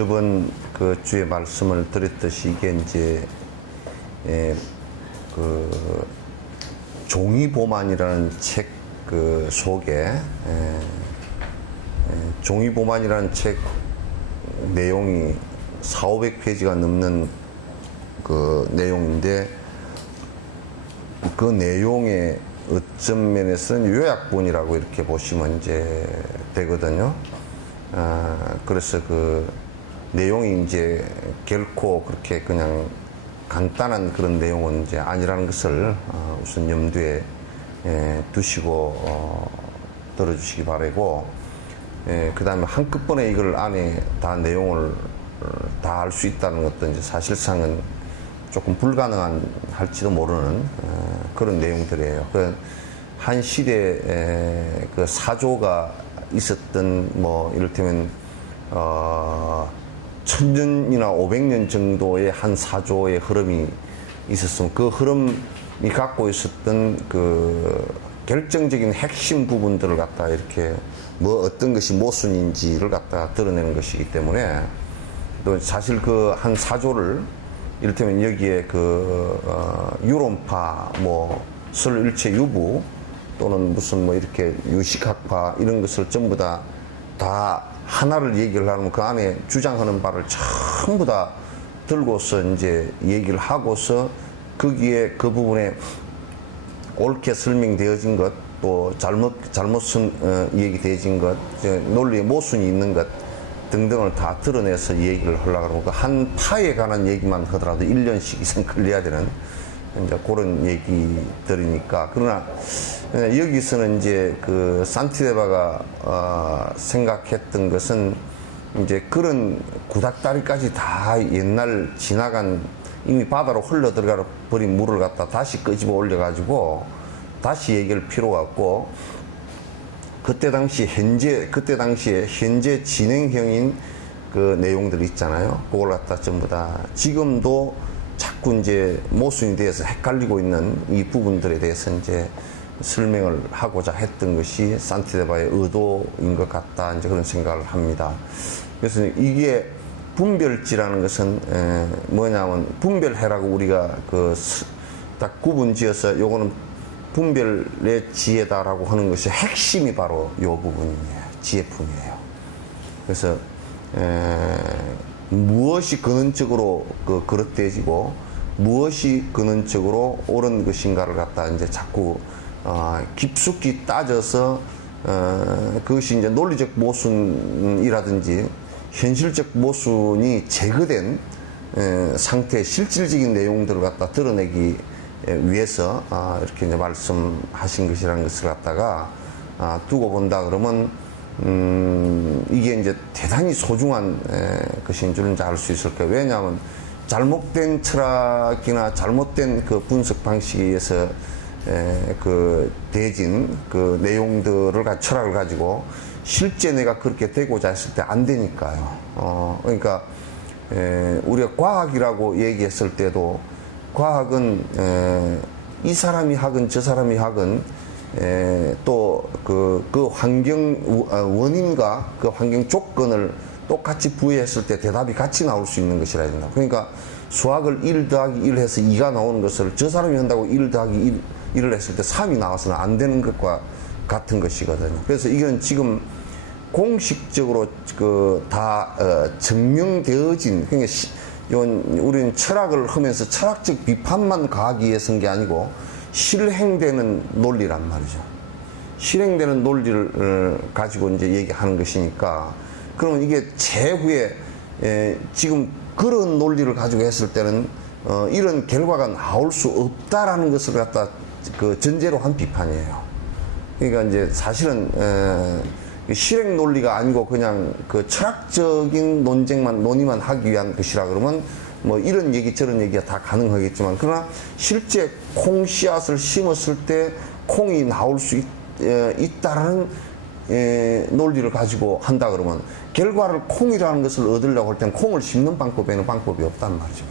저번 그 주에 말씀을 드렸듯이 이게 이제 그 종이보만이라는 책 그 속에 종이보만이라는 책 내용이 400~500페이지가 넘는 그 내용인데 그 내용의 어떤 면에서는 요약본이라고 이렇게 보시면 이제 되거든요. 그래서 그 내용이 이제 결코 그렇게 그냥 간단한 그런 내용은 이제 아니라는 것을 우선 염두에 두시고 들어주시기 바라고, 그 다음에 한꺼번에 이걸 안에 다 내용을 다 알 수 있다는 것도 이제 사실상은 조금 불가능한 할지도 모르는 그런 내용들이에요. 그 한 시대에 그 사조가 있었던 뭐 이를테면 1000년이나 500년 정도의 한 사조의 흐름이 있었으면 그 흐름이 갖고 있었던 그 결정적인 핵심 부분들을 갖다 이렇게 뭐 어떤 것이 모순인지를 갖다 드러내는 것이기 때문에, 또 사실 그 한 사조를 이를테면 여기에 그 유론파 뭐 설일체 유부 또는 무슨 뭐 이렇게 유식학파 이런 것을 전부 다 하나를 얘기를 하면 그 안에 주장하는 바를 전부 다 들고서 이제 얘기를 하고서 거기에 그 부분에 옳게 설명되어진 것, 또 잘못 얘기되어진 것, 논리에 모순이 있는 것 등등을 다 드러내서 얘기를 하려고 하면 그 한 파에 관한 얘기만 하더라도 1년씩 이상 걸려야 되는 이제 그런 얘기들이니까. 그러나 여기서는 이제 그 산티데바가 생각했던 것은 이제 그런 구닥다리까지 다 옛날 지나간 이미 바다로 흘러 들어가 버린 물을 갖다 다시 끄집어 올려가지고 다시 얘기할 필요가 없고, 그때 당시에 현재 진행형인 그 내용들 있잖아요. 그걸 갖다 전부 다 지금도 자꾸 이제 모순이 되어서 헷갈리고 있는 이 부분들에 대해서 이제 설명을 하고자 했던 것이 산티데바의 의도인 것 같다, 이제 그런 생각을 합니다. 그래서 이게 분별지라는 것은 뭐냐면 분별해라고 우리가 그 딱 구분 지어서 요거는 분별의 지혜다라고 하는 것이 핵심이 바로 요 부분이에요. 지혜품이에요. 그래서 무엇이 근원적으로 그릇되어지고 무엇이 근원적으로 옳은 것인가를 갖다 이제 자꾸 깊숙이 따져서 그것이 이제 논리적 모순이라든지 현실적 모순이 제거된 상태의 실질적인 내용들을 갖다 드러내기 위해서 이렇게 이제 말씀하신 것이라는 것을 갖다가 두고 본다 그러면 이게 이제 대단히 소중한 것인 줄은 알 수 있을 거예요. 왜냐하면 잘못된 철학이나 잘못된 그 분석 방식에 의해서 그 대진 그 내용들을 철학을 가지고 실제 내가 그렇게 되고자 했을 때 안 되니까요. 그러니까 우리가 과학이라고 얘기했을 때도 과학은 이 사람이 하건 저 사람이 하건 또 그 환경 원인과 그 환경 조건을 똑같이 부여했을 때 대답이 같이 나올 수 있는 것이라 해야 된다. 그러니까 수학을 1 더하기 1 해서 2가 나오는 것을 저 사람이 한다고 1 더하기 1을 했을 때 3이 나와서는 안 되는 것과 같은 것이거든요. 그래서 이건 지금 공식적으로 다 증명되어진, 그러니까 우리는 철학을 하면서 철학적 비판만 가하기 위해서인 게 아니고 실행되는 논리란 말이죠. 실행되는 논리를 가지고 이제 얘기하는 것이니까, 그러면 이게 제후에 지금 그런 논리를 가지고 했을 때는 이런 결과가 나올 수 없다라는 것을 갖다 그 전제로 한 비판이에요. 그러니까 이제 사실은 실행 논리가 아니고 그냥 그 철학적인 논의만 하기 위한 것이라 그러면 뭐 이런 얘기 저런 얘기가 다 가능하겠지만, 그러나 실제 콩 씨앗을 심었을 때 콩이 나올 수 있다라는 논리를 가지고 한다 그러면 결과를 콩이라는 것을 얻으려고 할 때는 콩을 심는 방법에는 방법이 없단 말이죠.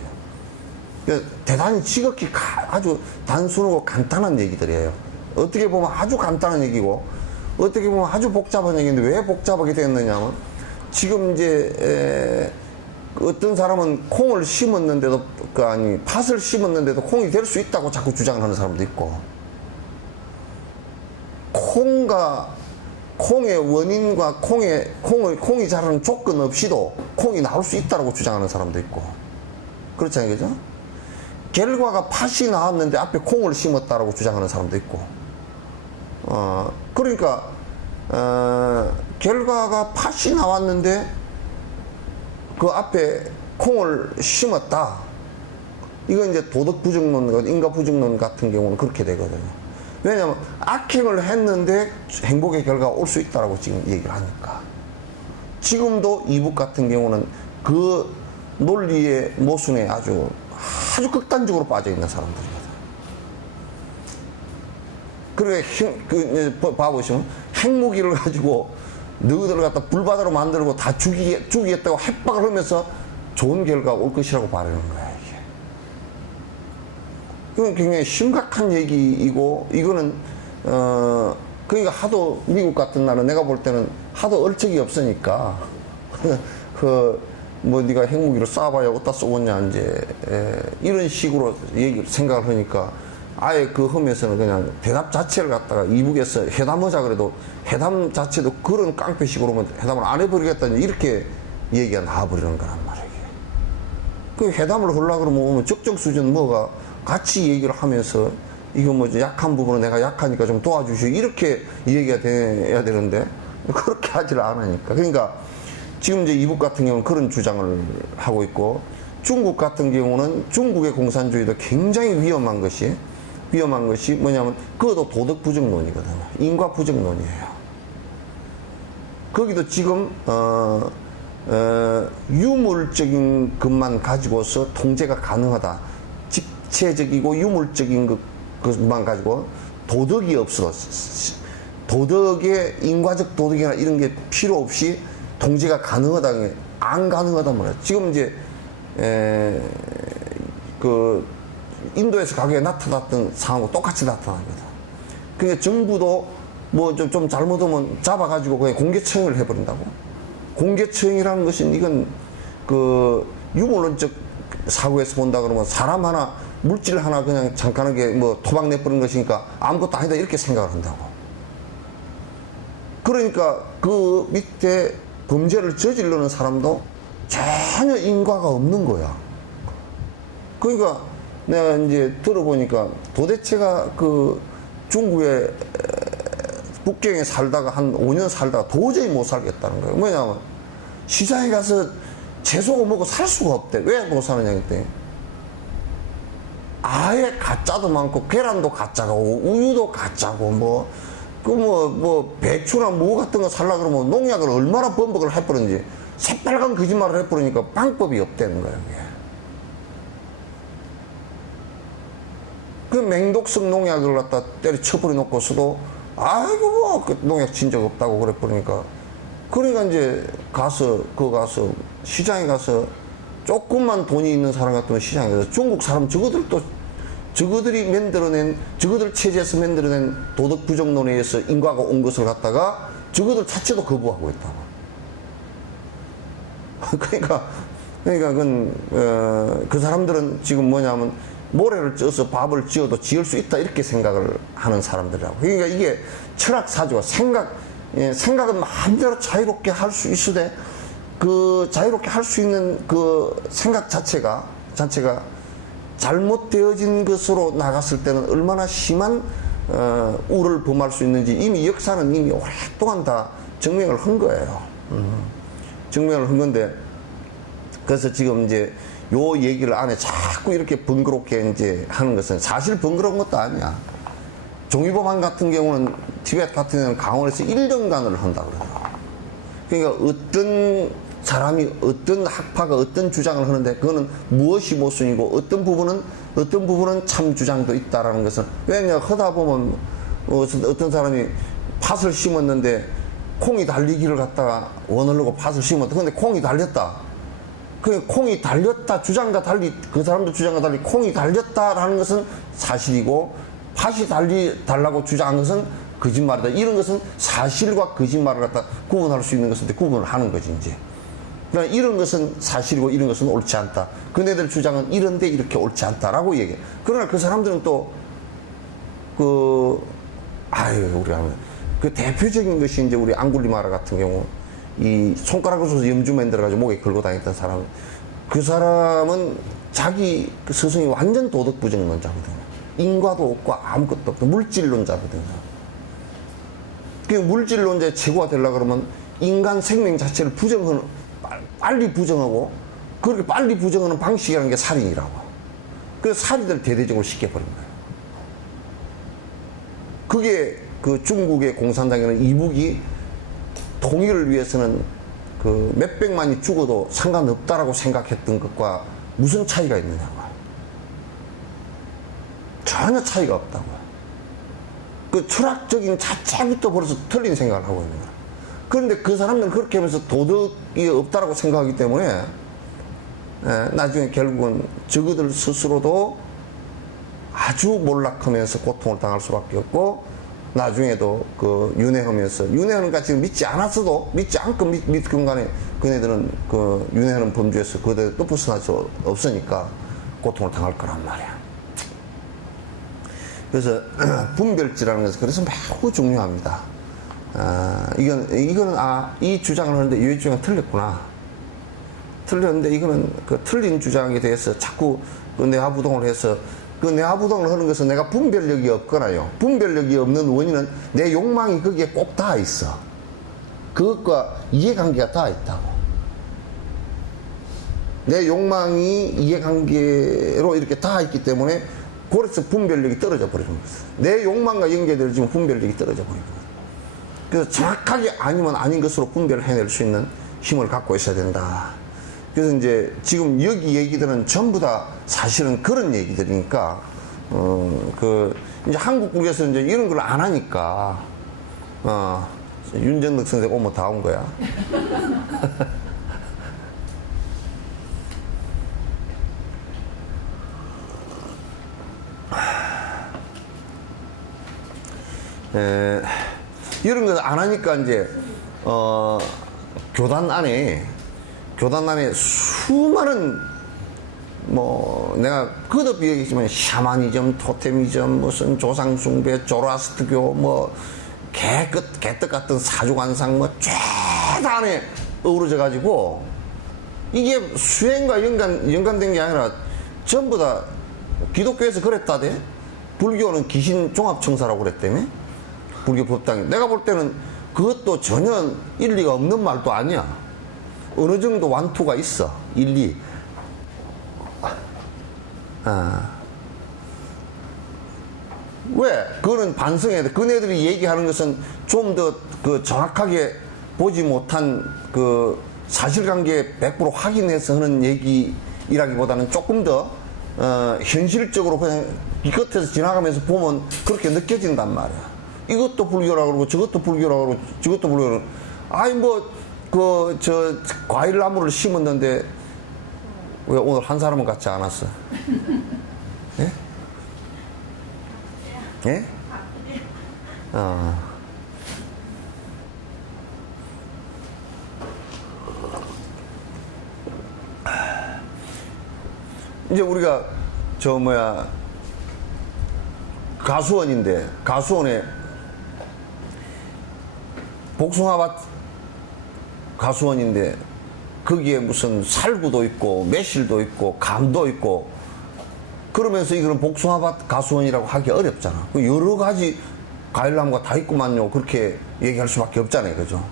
그러니까 대단히 지극히 아주 단순하고 간단한 얘기들이에요. 어떻게 보면 아주 간단한 얘기고 어떻게 보면 아주 복잡한 얘기인데 왜 복잡하게 됐느냐면 지금 이제 어떤 사람은 콩을 심었는데도, 팥을 심었는데도 콩이 될 수 있다고 자꾸 주장을 하는 사람도 있고, 콩의 원인과 콩이 자라는 조건 없이도 콩이 나올 수 있다고 주장하는 사람도 있고, 그렇잖아요, 그죠? 결과가 팥이 나왔는데 앞에 콩을 심었다라고 주장하는 사람도 있고, 그러니까, 결과가 팥이 나왔는데 그 앞에 콩을 심었다. 이건 이제 도덕 부정론, 인과 부정론 같은 경우는 그렇게 되거든요. 왜냐하면 악행을 했는데 행복의 결과가 올 수 있다라고 지금 얘기를 하니까. 지금도 이북 같은 경우는 그 논리의 모순에 아주 극단적으로 빠져 있는 사람들이거든. 그리고 봐보시면 핵무기를 가지고 너희들을 갖다 불바다로 만들고 다 죽이겠다고 협박을 하면서 좋은 결과가 올 것이라고 바라는 거야, 이게. 이건 굉장히 심각한 얘기이고, 이거는, 그러니까 하도 미국 같은 나라는 내가 볼 때는 하도 얼척이 없으니까, 네가 핵무기를 쏴봐야 어디다 쏘겠냐, 이제, 이런 식으로 생각을 하니까, 아예 그 험에서는 그냥 대답 자체를 갖다가 이북에서 회담하자 그래도 회담 자체도 그런 깡패식으로 하면 회담을 안 해버리겠다 이렇게 얘기가 나와버리는 거란 말이에요. 그 회담을 하려고 그러면 적정 수준 뭐가 같이 얘기를 하면서 이거 뭐지 약한 부분은 내가 약하니까 좀 도와주시오 이렇게 얘기가 돼야 되는데 그렇게 하지를 않으니까. 그러니까 지금 이제 이북 같은 경우는 그런 주장을 하고 있고, 중국 같은 경우는 중국의 공산주의도 굉장히 위험한 것이 뭐냐면 그것도 도덕 부정론이거든요. 인과 부정론이에요. 거기도 지금 유물적인 것만 가지고서 통제가 가능하다. 집체적이고 유물적인 것만 가지고 도덕이 없어. 도덕의 인과적 도덕이나 이런 게 필요 없이 통제가 가능하다. 안 가능하단 말이야. 지금 이제 인도에서 과거에 나타났던 상황과 똑같이 나타납니다. 그러니까 정부도 뭐 좀 잘못하면 잡아가지고 그냥 공개 처형을 해버린다고. 공개 처형이라는 것은 이건 유물론적 사고에서 본다 그러면 사람 하나, 물질 하나 그냥 잠깐하게 뭐 토막 내버린 것이니까 아무것도 아니다 이렇게 생각을 한다고. 그러니까 그 밑에 범죄를 저지르는 사람도 전혀 인과가 없는 거야. 그러니까 내가 이제 들어보니까 도대체가 중국의 북경에 살다가 한 5년 살다가 도저히 못 살겠다는 거예요. 뭐냐면 시장에 가서 채소가 먹고 살 수가 없대. 왜 못 사느냐 그때. 아예 가짜도 많고 계란도 가짜고 우유도 가짜고 배추나 무 같은 거 살라 그러면 농약을 얼마나 번복을 해버렸는지 새빨간 거짓말을 해버리니까 방법이 없다는 거예요. 그 맹독성 농약을 갖다 때려 쳐버려 놓고서도 아이고 그 농약 친 적 없다고 그래 버리니까 그러니까 이제 가서 시장에 가서 조금만 돈이 있는 사람 같으면 시장에 가서 중국 사람 저거들이 만들어낸 저거들 체제에서 만들어낸 도덕 부정론에 의해서 인과가 온 것을 갖다가 저거들 자체도 거부하고 있다고. 그러니까 그 사람들은 지금 뭐냐면 모래를 쪄서 밥을 지어도 지을 수 있다 이렇게 생각을 하는 사람들이라고. 그러니까 이게 철학사주가 생각은 마음대로 자유롭게 할 수 있으되 그 자유롭게 할 수 있는 그 생각 자체가 잘못되어진 것으로 나갔을 때는 얼마나 심한 우를 범할 수 있는지 이미 역사는 이미 오랫동안 다 증명을 한 거예요. 증명을 한 건데 그래서 지금 이제 요 얘기를 안에 자꾸 이렇게 번거롭게 이제 하는 것은 사실 번거로운 것도 아니야. 종이법안 같은 경우는 티베트 같은 경우는 강원에서 1년간을 한다 그러더라고. 그러니까 어떤 사람이 어떤 학파가 어떤 주장을 하는데 그거는 무엇이 모순이고 어떤 부분은 참 주장도 있다라는 것은 왜냐 하다 보면 어떤 사람이 팥을 심었는데 콩이 달리기를 갖다가 원하려고 팥을 심었다. 근데 콩이 달렸다. 그 콩이 달렸다 주장과 달리 그 사람도 주장과 달리 콩이 달렸다라는 것은 사실이고 팥이 달라고 주장한 것은 거짓말이다. 이런 것은 사실과 거짓말을 갖다 구분할 수 있는 것인데 구분을 하는 거지 이제. 그러나 이런 것은 사실이고 이런 것은 옳지 않다. 그네들 주장은 이런데 이렇게 옳지 않다라고 얘기해. 그러나 그 사람들은 또 우리가 그 대표적인 것이 이제 우리 앙굴리마라 같은 경우 이 손가락으로 염주 만들어가지고 목에 걸고 다녔던 사람. 그 사람은 자기 그 스승이 완전 도덕 부정론자거든요. 인과도 없고 아무것도 없고 물질론자거든요. 그 물질론자의 최고가 되려고 그러면 인간 생명 자체를 빨리 부정하고 그렇게 빨리 부정하는 방식이라는 게 살인이라고. 그래서 살인을 대대적으로 시켜버린 거예요. 그게 그 중국의 공산당에는 이북이 통일을 위해서는 그 몇백만이 죽어도 상관없다라고 생각했던 것과 무슨 차이가 있느냐고. 전혀 차이가 없다고요. 그 철학적인 자체부터 벌써 틀린 생각을 하고 있는 거예요. 그런데 그 사람들은 그렇게 하면서 도덕이 없다라고 생각하기 때문에 나중에 결국은 저그들 스스로도 아주 몰락하면서 고통을 당할 수밖에 없고 나중에도 그 윤회하는 까 지금 믿지 않았어도 믿지 않고 믿건 간에 그네들은 그 윤회하는 범주에서 그대로 또 벗어날 수 없으니까 고통을 당할 거란 말이야. 그래서 분별지라는 것은 그래서 매우 중요합니다. 이 주장을 하는데 이 주장은 틀렸구나. 틀렸는데 이거는 그 틀린 주장에 대해서 자꾸 그 내화부동을 해서 그 내화부동을 하는 것은 내가 분별력이 없거나요. 분별력이 없는 원인은 내 욕망이 거기에 꼭 다 있어. 그것과 이해관계가 다 있다고. 내 욕망이 이해관계로 이렇게 다 있기 때문에 그래서 분별력이 떨어져 버리는 거예요. 내 욕망과 연계되어지면 분별력이 떨어져 버리는 거예요. 그래서 정확하게 아니면 아닌 것으로 분별을 해낼 수 있는 힘을 갖고 있어야 된다. 그래서 이제 지금 여기 얘기들은 전부 다 사실은 그런 얘기들이니까, 이제 한국국에서 이제 이런 걸 안 하니까, 윤정덕 선생 오면 다 온 거야. 이런 걸 안 하니까 이제, 교단 안에 수많은 내가 거듭 얘기했지만 샤머니즘, 토테미즘, 무슨 조상숭배, 조라스트교, 개떡 같은 사주관상 죄다 안에 어우러져 가지고 이게 수행과 연관된 게 아니라 전부 다 기독교에서 그랬다대. 불교는 귀신 종합청사라고 그랬다며. 불교 법당에. 내가 볼 때는 그것도 전혀 일리가 없는 말도 아니야. 어느 정도 완투가 있어. 일리. 왜? 그거는 반성해야 돼. 그네들이 얘기하는 것은 좀 더 그 정확하게 보지 못한 그 사실관계 100% 확인해서 하는 얘기이라기보다는 조금 더 현실적으로 그냥 이 끝에서 지나가면서 보면 그렇게 느껴진단 말이야. 이것도 불교라고 그러고 저것도 불교라고 그러고 저것도 불교라고 그러고. 과일나무를 심었는데 왜 오늘 한 사람은 같지 않았어? 예? 예? 이제 우리가 가수원에 복숭아밭 가수원인데 거기에 무슨 살구도 있고 매실도 있고 감도 있고 그러면서 이거는 복숭아밭 가수원이라고 하기 어렵잖아. 여러 가지 과일나무가 다 있구만요. 그렇게 얘기할 수밖에 없잖아요. 그죠?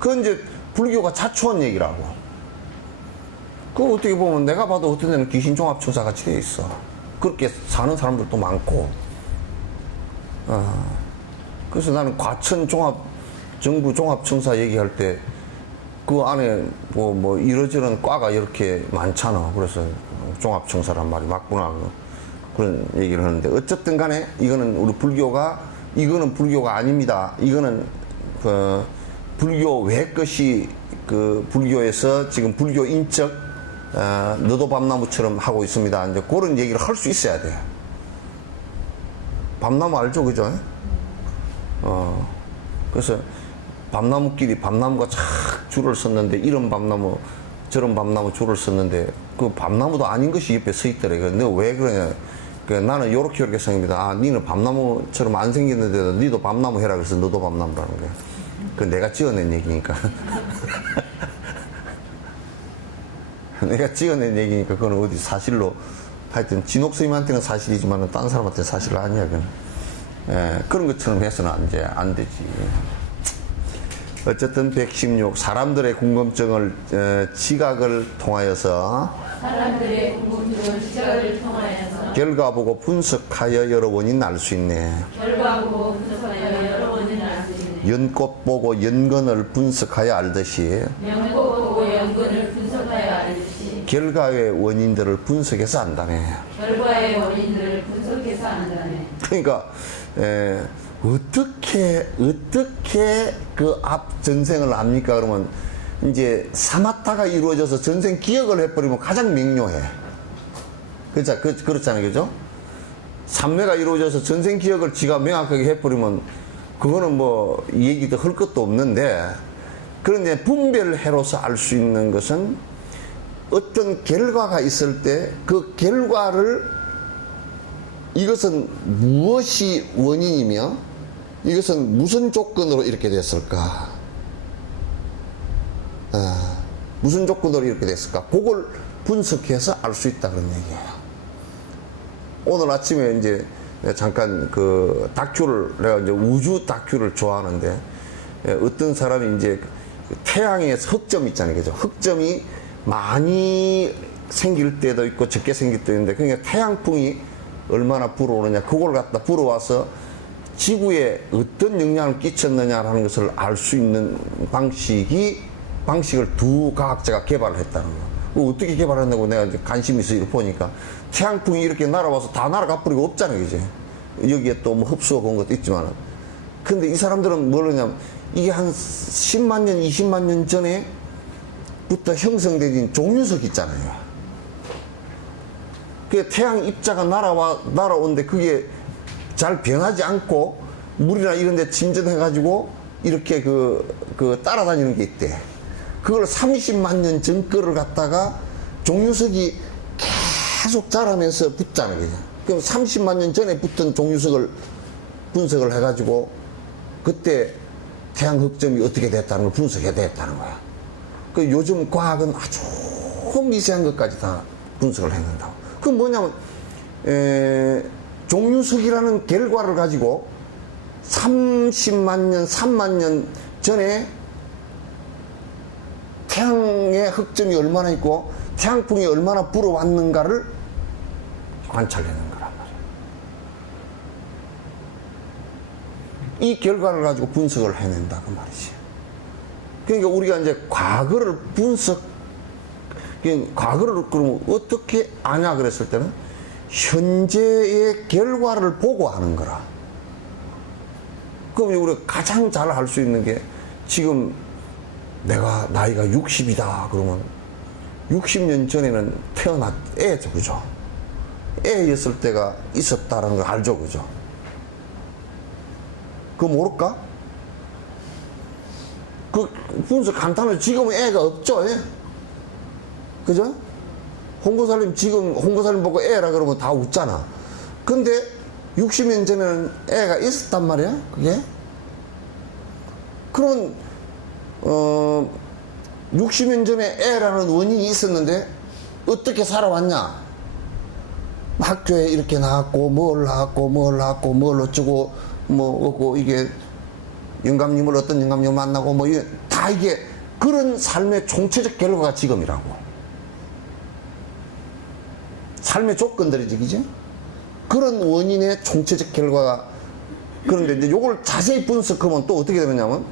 그건 이제 불교가 자초한 얘기라고. 그거 어떻게 보면 내가 봐도 어떤 데는 귀신종합청사 같이 돼 있어. 그렇게 사는 사람들도 많고. 그래서 나는 정부 종합청사 얘기할 때 그 안에 이러저런 과가 이렇게 많잖아. 그래서 종합청사란 말이 맞구나. 그런 얘기를 하는데 어쨌든 간에 이거는 불교가 아닙니다. 이거는 불교 외 것이 불교에서 지금 불교 인적 너도 밤나무처럼 하고 있습니다. 이제 그런 얘기를 할 수 있어야 돼. 밤나무 알죠? 그죠? 그래서 밤나무끼리 밤나무가 착 줄을 섰는데 이런 밤나무 저런 밤나무 줄을 썼는데 그 밤나무도 아닌 것이 옆에 서 있더래. 너 왜 그러냐? 나는 요렇게 생깁니다. 아, 니는 밤나무처럼 안 생겼는데도 니도 밤나무 해라 그래서 너도 밤나무라는 거야. 그 내가 지어낸 얘기니까. 내가 지어낸 얘기니까 그건 어디 사실로 하여튼 진옥스님한테는 사실이지만 다른 사람한테는 사실 아니야. 그건. 예, 그런 것처럼 해서는 안 되지. 어쨌든 116 사람들의 궁금증을 지각을 통하여서 결과 보고 분석하여 여러 원인 알 수 있네. 연꽃 보고 연근을 분석하여 알듯이 결과의 원인들을 분석해서 안다네. 그러니까 어떻게 그 앞 전생을 압니까? 그러면 이제 사마타가 이루어져서 전생 기억을 해버리면 가장 명료해. 그렇잖아요, 그죠? 삼매가 이루어져서 전생 기억을 지가 명확하게 해버리면 그거는 뭐 얘기도 할 것도 없는데, 그런데 분별해로서 알 수 있는 것은 어떤 결과가 있을 때 그 결과를 이것은 무엇이 원인이며 이것은 무슨 조건으로 이렇게 됐을까? 무슨 조건으로 이렇게 됐을까? 그걸 분석해서 알 수 있다, 그런 얘기예요. 오늘 아침에 이제 잠깐 그 다큐를, 내가 이제 우주 다큐를 좋아하는데, 어떤 사람이 이제 태양에서 흑점 있잖아요. 그죠? 흑점이 많이 생길 때도 있고 적게 생길 때도 있는데, 그러니까 태양풍이 얼마나 불어오느냐, 그걸 갖다 불어와서 지구에 어떤 영향을 끼쳤느냐라는 것을 알 수 있는 방식을 두 과학자가 개발을 했다는 거예요. 어떻게 개발했냐고 내가 이제 관심이 있어 이렇게 보니까, 태양풍이 이렇게 날아와서 다 날아가 버리고 없잖아요, 이제. 여기에 또 뭐 흡수가 온 것도 있지만. 근데 이 사람들은 뭘 하냐면, 이게 한 10만 년, 20만 년 전에부터 형성된 종유석 있잖아요. 그 태양 입자가 날아오는데 그게 잘 변하지 않고 물이나 이런 데 침전해가지고 이렇게 따라다니는 게 있대. 그걸 30만 년 전 거를 갖다가 종유석이 계속 자라면서 붙잖아요. 그냥. 그럼 30만 년 전에 붙은 종유석을 분석을 해가지고 그때 태양 흑점이 어떻게 됐다는 걸 분석해야 됐다는 거야. 그 요즘 과학은 아주 미세한 것까지 다 분석을 해낸다고. 그건 뭐냐면, 종유석이라는 결과를 가지고 30만 년, 3만 년 전에 태양의 흑점이 얼마나 있고 태양풍이 얼마나 불어왔는가를 관찰해낸 거란 말이에요. 이 결과를 가지고 분석을 해낸다, 그 말이지. 그러니까 우리가 이제 과거를 그러면 어떻게 아냐 그랬을 때는 현재의 결과를 보고 하는 거라. 그럼 우리가 가장 잘 할 수 있는 게, 지금 내가 나이가 60이다 그러면 60년 전에는 애죠, 그죠? 애였을 때가 있었다라는 걸 알죠, 그죠? 그거 모를까? 그 분석 간단하게, 지금은 애가 없죠, 애? 그죠? 홍보살님, 지금 홍보살님 보고 애라 그러면 다 웃잖아. 근데 60년 전에는 애가 있었단 말이야, 그게? 그러면 60년 전에 애라는 원인이 있었는데 어떻게 살아왔냐? 학교에 이렇게 나왔고 뭘 어쩌고 뭐 없고, 이게 영감님을 어떤 영감님 만나고 뭐 다 이게 그런 삶의 총체적 결과가 지금이라고. 삶의 조건들이지, 그죠? 그런 원인의 총체적 결과가. 그런데 이제 요걸 자세히 분석하면 또 어떻게 되느냐면,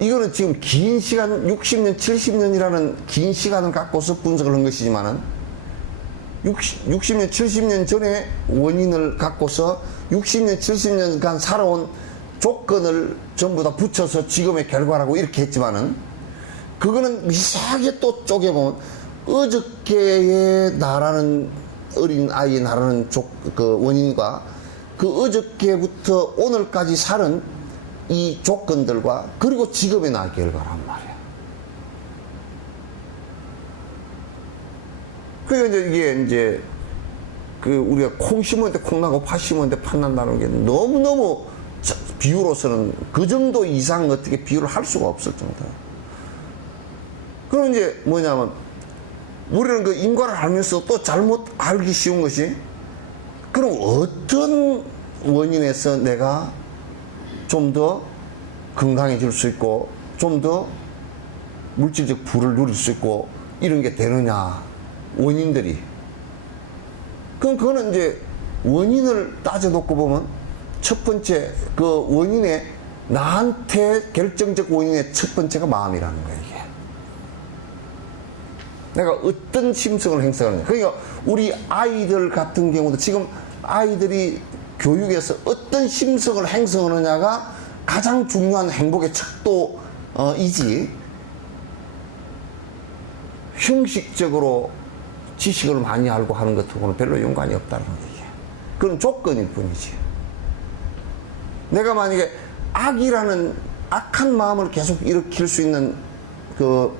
이거는 지금 긴 시간, 60년, 70년이라는 긴 시간을 갖고서 분석을 한 것이지만은, 60년, 70년 전에 원인을 갖고서 60년, 70년간 살아온 조건을 전부 다 붙여서 지금의 결과라고 이렇게 했지만은, 그거는 미세하게 또 쪼개보면, 어저께의 나라는, 어린 아이의 나라는 그 원인과 그 어저께부터 오늘까지 살은 이 조건들과 그리고 지금의 나 결과란 말이야. 그러니까 이제 이게 이제 그 우리가 콩 심었는데 콩 나고 팥 심었는데 팥 난다는 게 너무너무 비유로서는 그 정도 이상 어떻게 비유를 할 수가 없을 정도. 그럼 이제 뭐냐면 우리는 그 인과를 알면서 또 잘못 알기 쉬운 것이, 그럼 어떤 원인에서 내가 좀 더 건강해질 수 있고 좀 더 물질적 부를 누릴 수 있고 이런 게 되느냐, 원인들이. 그럼 그거는 이제 원인을 따져놓고 보면 첫 번째 그 원인의, 나한테 결정적 원인의 첫 번째가 마음이라는 거예요. 이게 내가 어떤 심성을 행사하느냐. 그러니까 우리 아이들 같은 경우도 지금 아이들이 교육에서 어떤 심성을 행사하느냐가 가장 중요한 행복의 척도이지, 형식적으로 지식을 많이 알고 하는 것하고는 별로 연관이 없다는 거예요. 그건 조건일 뿐이지. 내가 만약에 악이라는 악한 마음을 계속 일으킬 수 있는 그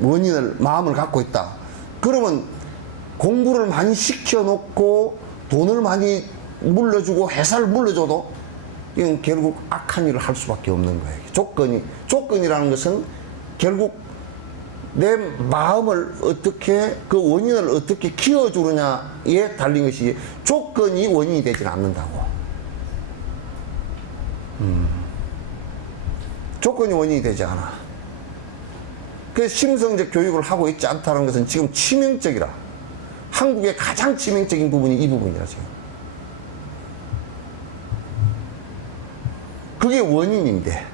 원인을, 마음을 갖고 있다. 그러면 공부를 많이 시켜놓고 돈을 많이 물려주고 회사를 물려줘도 이건 결국 악한 일을 할 수밖에 없는 거예요. 조건이라는 것은 결국 내 마음을 어떻게, 그 원인을 어떻게 키워주느냐에 달린 것이지, 조건이 원인이 되지는 않는다고. 조건이 원인이 되지 않아. 그래서 심성적 교육을 하고 있지 않다는 것은 지금 치명적이라. 한국의 가장 치명적인 부분이 이 부분이라 지금. 그게 원인인데.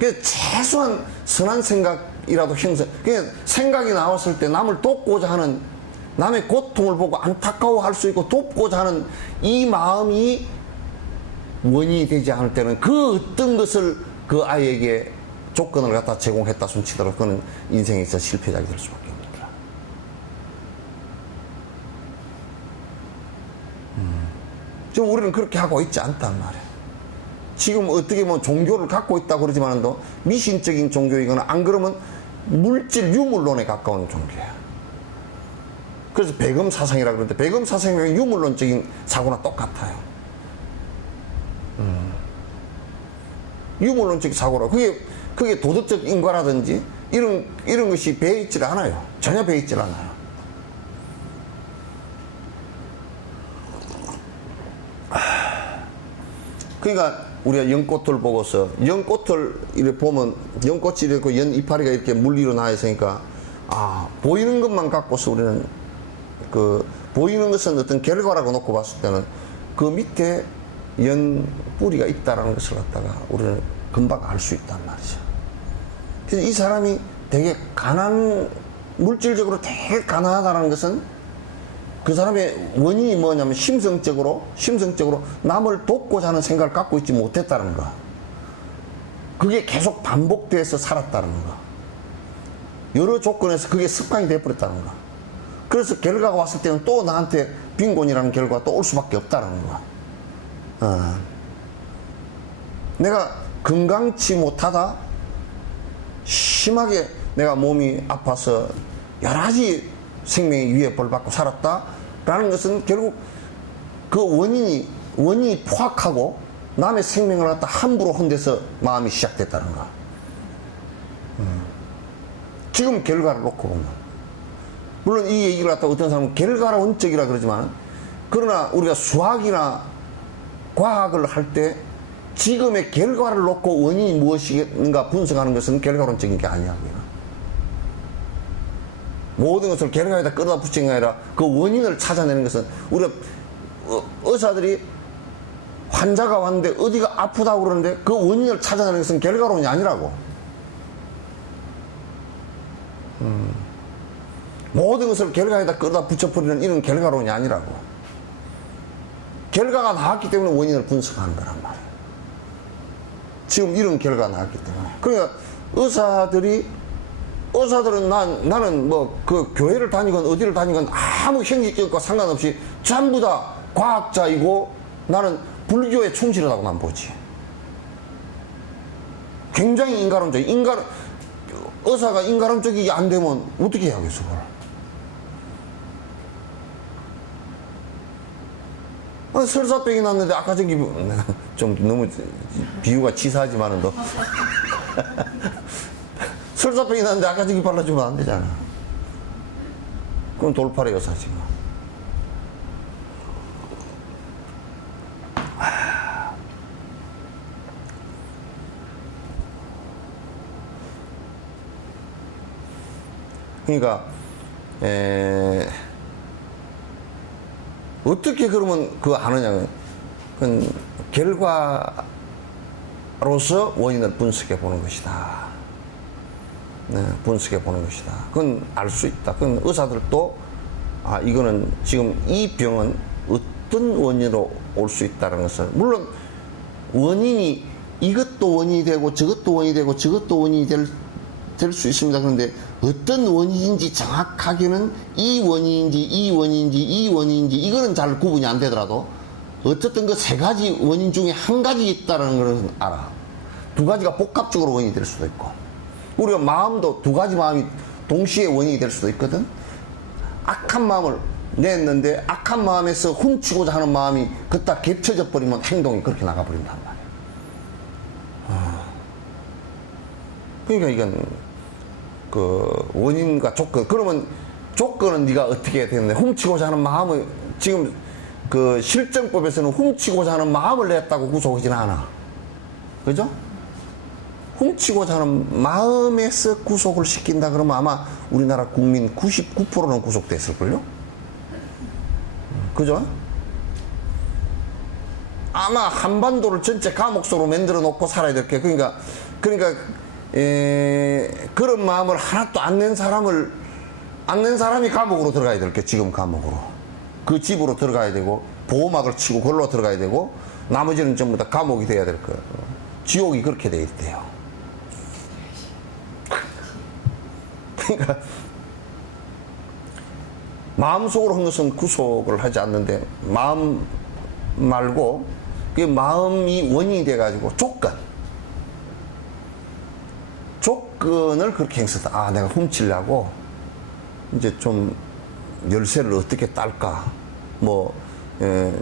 그래서 최소한 선한 생각이라도 형성. 그냥 생각이 나왔을 때 남을 돕고자 하는, 남의 고통을 보고 안타까워할 수 있고 돕고자 하는 이 마음이 원인이 되지 않을 때는 그 어떤 것을 그 아이에게 조건을 갖다 제공했다 손치더라도 그는 인생에 있어 실패작이 될 수밖에 없습니다. 지금 우리는 그렇게 하고 있지 않단 말이에요. 지금 어떻게 보면 종교를 갖고 있다고 그러지만도 미신적인 종교이거나 안 그러면 물질 유물론에 가까운 종교야. 그래서 배금 사상이라 그러는데, 배금 사상이 유물론적인 사고나 똑같아요. 유물론적 사고라. 그게 도덕적 인과라든지 이런 것이 배에 있질 않아요. 전혀 배에 있질 않아요. 그러니까 우리가 연꽃을 보고서, 연꽃을 이렇게 보면 연꽃이 이렇게 연 이파리가 이렇게 물리로 나 있으니까, 보이는 것만 갖고서 우리는 보이는 것은 어떤 결과라고 놓고 봤을 때는 그 밑에 연 뿌리가 있다라는 것을 갖다가 우리는 금방 알 수 있단 말이죠. 그래서 이 사람이 되게 물질적으로 되게 가난하다는 것은 그 사람의 원인이 뭐냐면 심성적으로 남을 돕고자 하는 생각을 갖고 있지 못했다는 거. 그게 계속 반복돼서 살았다는 거. 여러 조건에서 그게 습관이 돼버렸다는 거. 그래서 결과가 왔을 때는 또 나한테 빈곤이라는 결과가 또 올 수밖에 없다는 거. 내가 건강치 못하다, 심하게 내가 몸이 아파서 여러 가지 생명의 위협을 받고 살았다라는 것은 결국 그 원인이 포악하고 남의 생명을 갖다 함부로 혼대서 마음이 시작됐다는 거. 지금 결과를 놓고 보면, 물론 이 얘기를 갖다 어떤 사람은 결과론적이라 그러지만, 그러나 우리가 수학이나 과학을 할 때 지금의 결과를 놓고 원인이 무엇인가 분석하는 것은 결과론적인 게 아니야. 모든 것을 결과에다 끌어다 붙이는 게 아니라 그 원인을 찾아내는 것은, 우리가 의사들이 환자가 왔는데 어디가 아프다고 그러는데 그 원인을 찾아내는 것은 결과론이 아니라고. 모든 것을 결과에다 끌어다 붙여버리는 이런 결과론이 아니라고. 결과가 나왔기 때문에 원인을 분석하는 거란 말이에요. 지금 이런 결과가 나왔기 때문에. 그러니까 의사들은 나는 뭐 그 교회를 다니건 어디를 다니건 아무 형식적과 상관없이 전부 다 과학자이고 나는 불교에 충실하다고 난 보지. 굉장히 인간론적. 의사가 인과람 쪽이 안 되면 어떻게 해야겠어, 그걸? 설사병이 났는데 아까 저기 좀 너무 비유가 치사하지만은 너 설사병이 났는데 아까 저기 발라주면 안 되잖아. 그럼 돌팔의 여사지. 그러니까 어떻게 그러면 그거 아느냐? 그건 결과로서 원인을 분석해 보는 것이다. 네, 분석해 보는 것이다. 그건 알 수 있다. 그건 의사들도 이거는 지금 이 병은 어떤 원인으로 올 수 있다는 것을, 물론 원인이 이것도 원인이 되고 저것도 원인이 되고 저것도 원인이 될 수 있습니다. 그런데 어떤 원인인지 정확하게는 이 원인인지 이 원인인지 이 원인인지 이거는 잘 구분이 안 되더라도 어쨌든 그 세 가지 원인 중에 한 가지 있다는 걸 알아. 두 가지가 복합적으로 원인이 될 수도 있고, 우리가 마음도 두 가지 마음이 동시에 원인이 될 수도 있거든. 악한 마음을 냈는데 악한 마음에서 훔치고자 하는 마음이 그딱 겹쳐져 버리면 행동이 그렇게 나가버린단 말이야. 그러니까 이건 그 원인과 조건, 그러면 조건은 네가 어떻게 해야 되는데, 훔치고자 하는 마음을 지금 그 실정법에서는 훔치고자 하는 마음을 냈다고 구속하지는 않아. 그죠? 훔치고자 하는 마음에서 구속을 시킨다 그러면 아마 우리나라 국민 99%는 구속됐을걸요? 그죠? 아마 한반도를 전체 감옥소로 만들어 놓고 살아야 될 게, 그러니까 그런 마음을 하나도 안 낸 사람이 감옥으로 들어가야 될 게, 지금 감옥으로. 그 집으로 들어가야 되고, 보호막을 치고 걸로 들어가야 되고, 나머지는 전부 다 감옥이 돼야 될 거예요. 지옥이 그렇게 돼 있대요. 그러니까, 마음속으로 한 것은 구속을 하지 않는데, 마음 말고, 그 마음이 원인이 돼가지고, 조건을 그렇게 행했다. 내가 훔치려고 이제 좀 열쇠를 어떻게 딸까,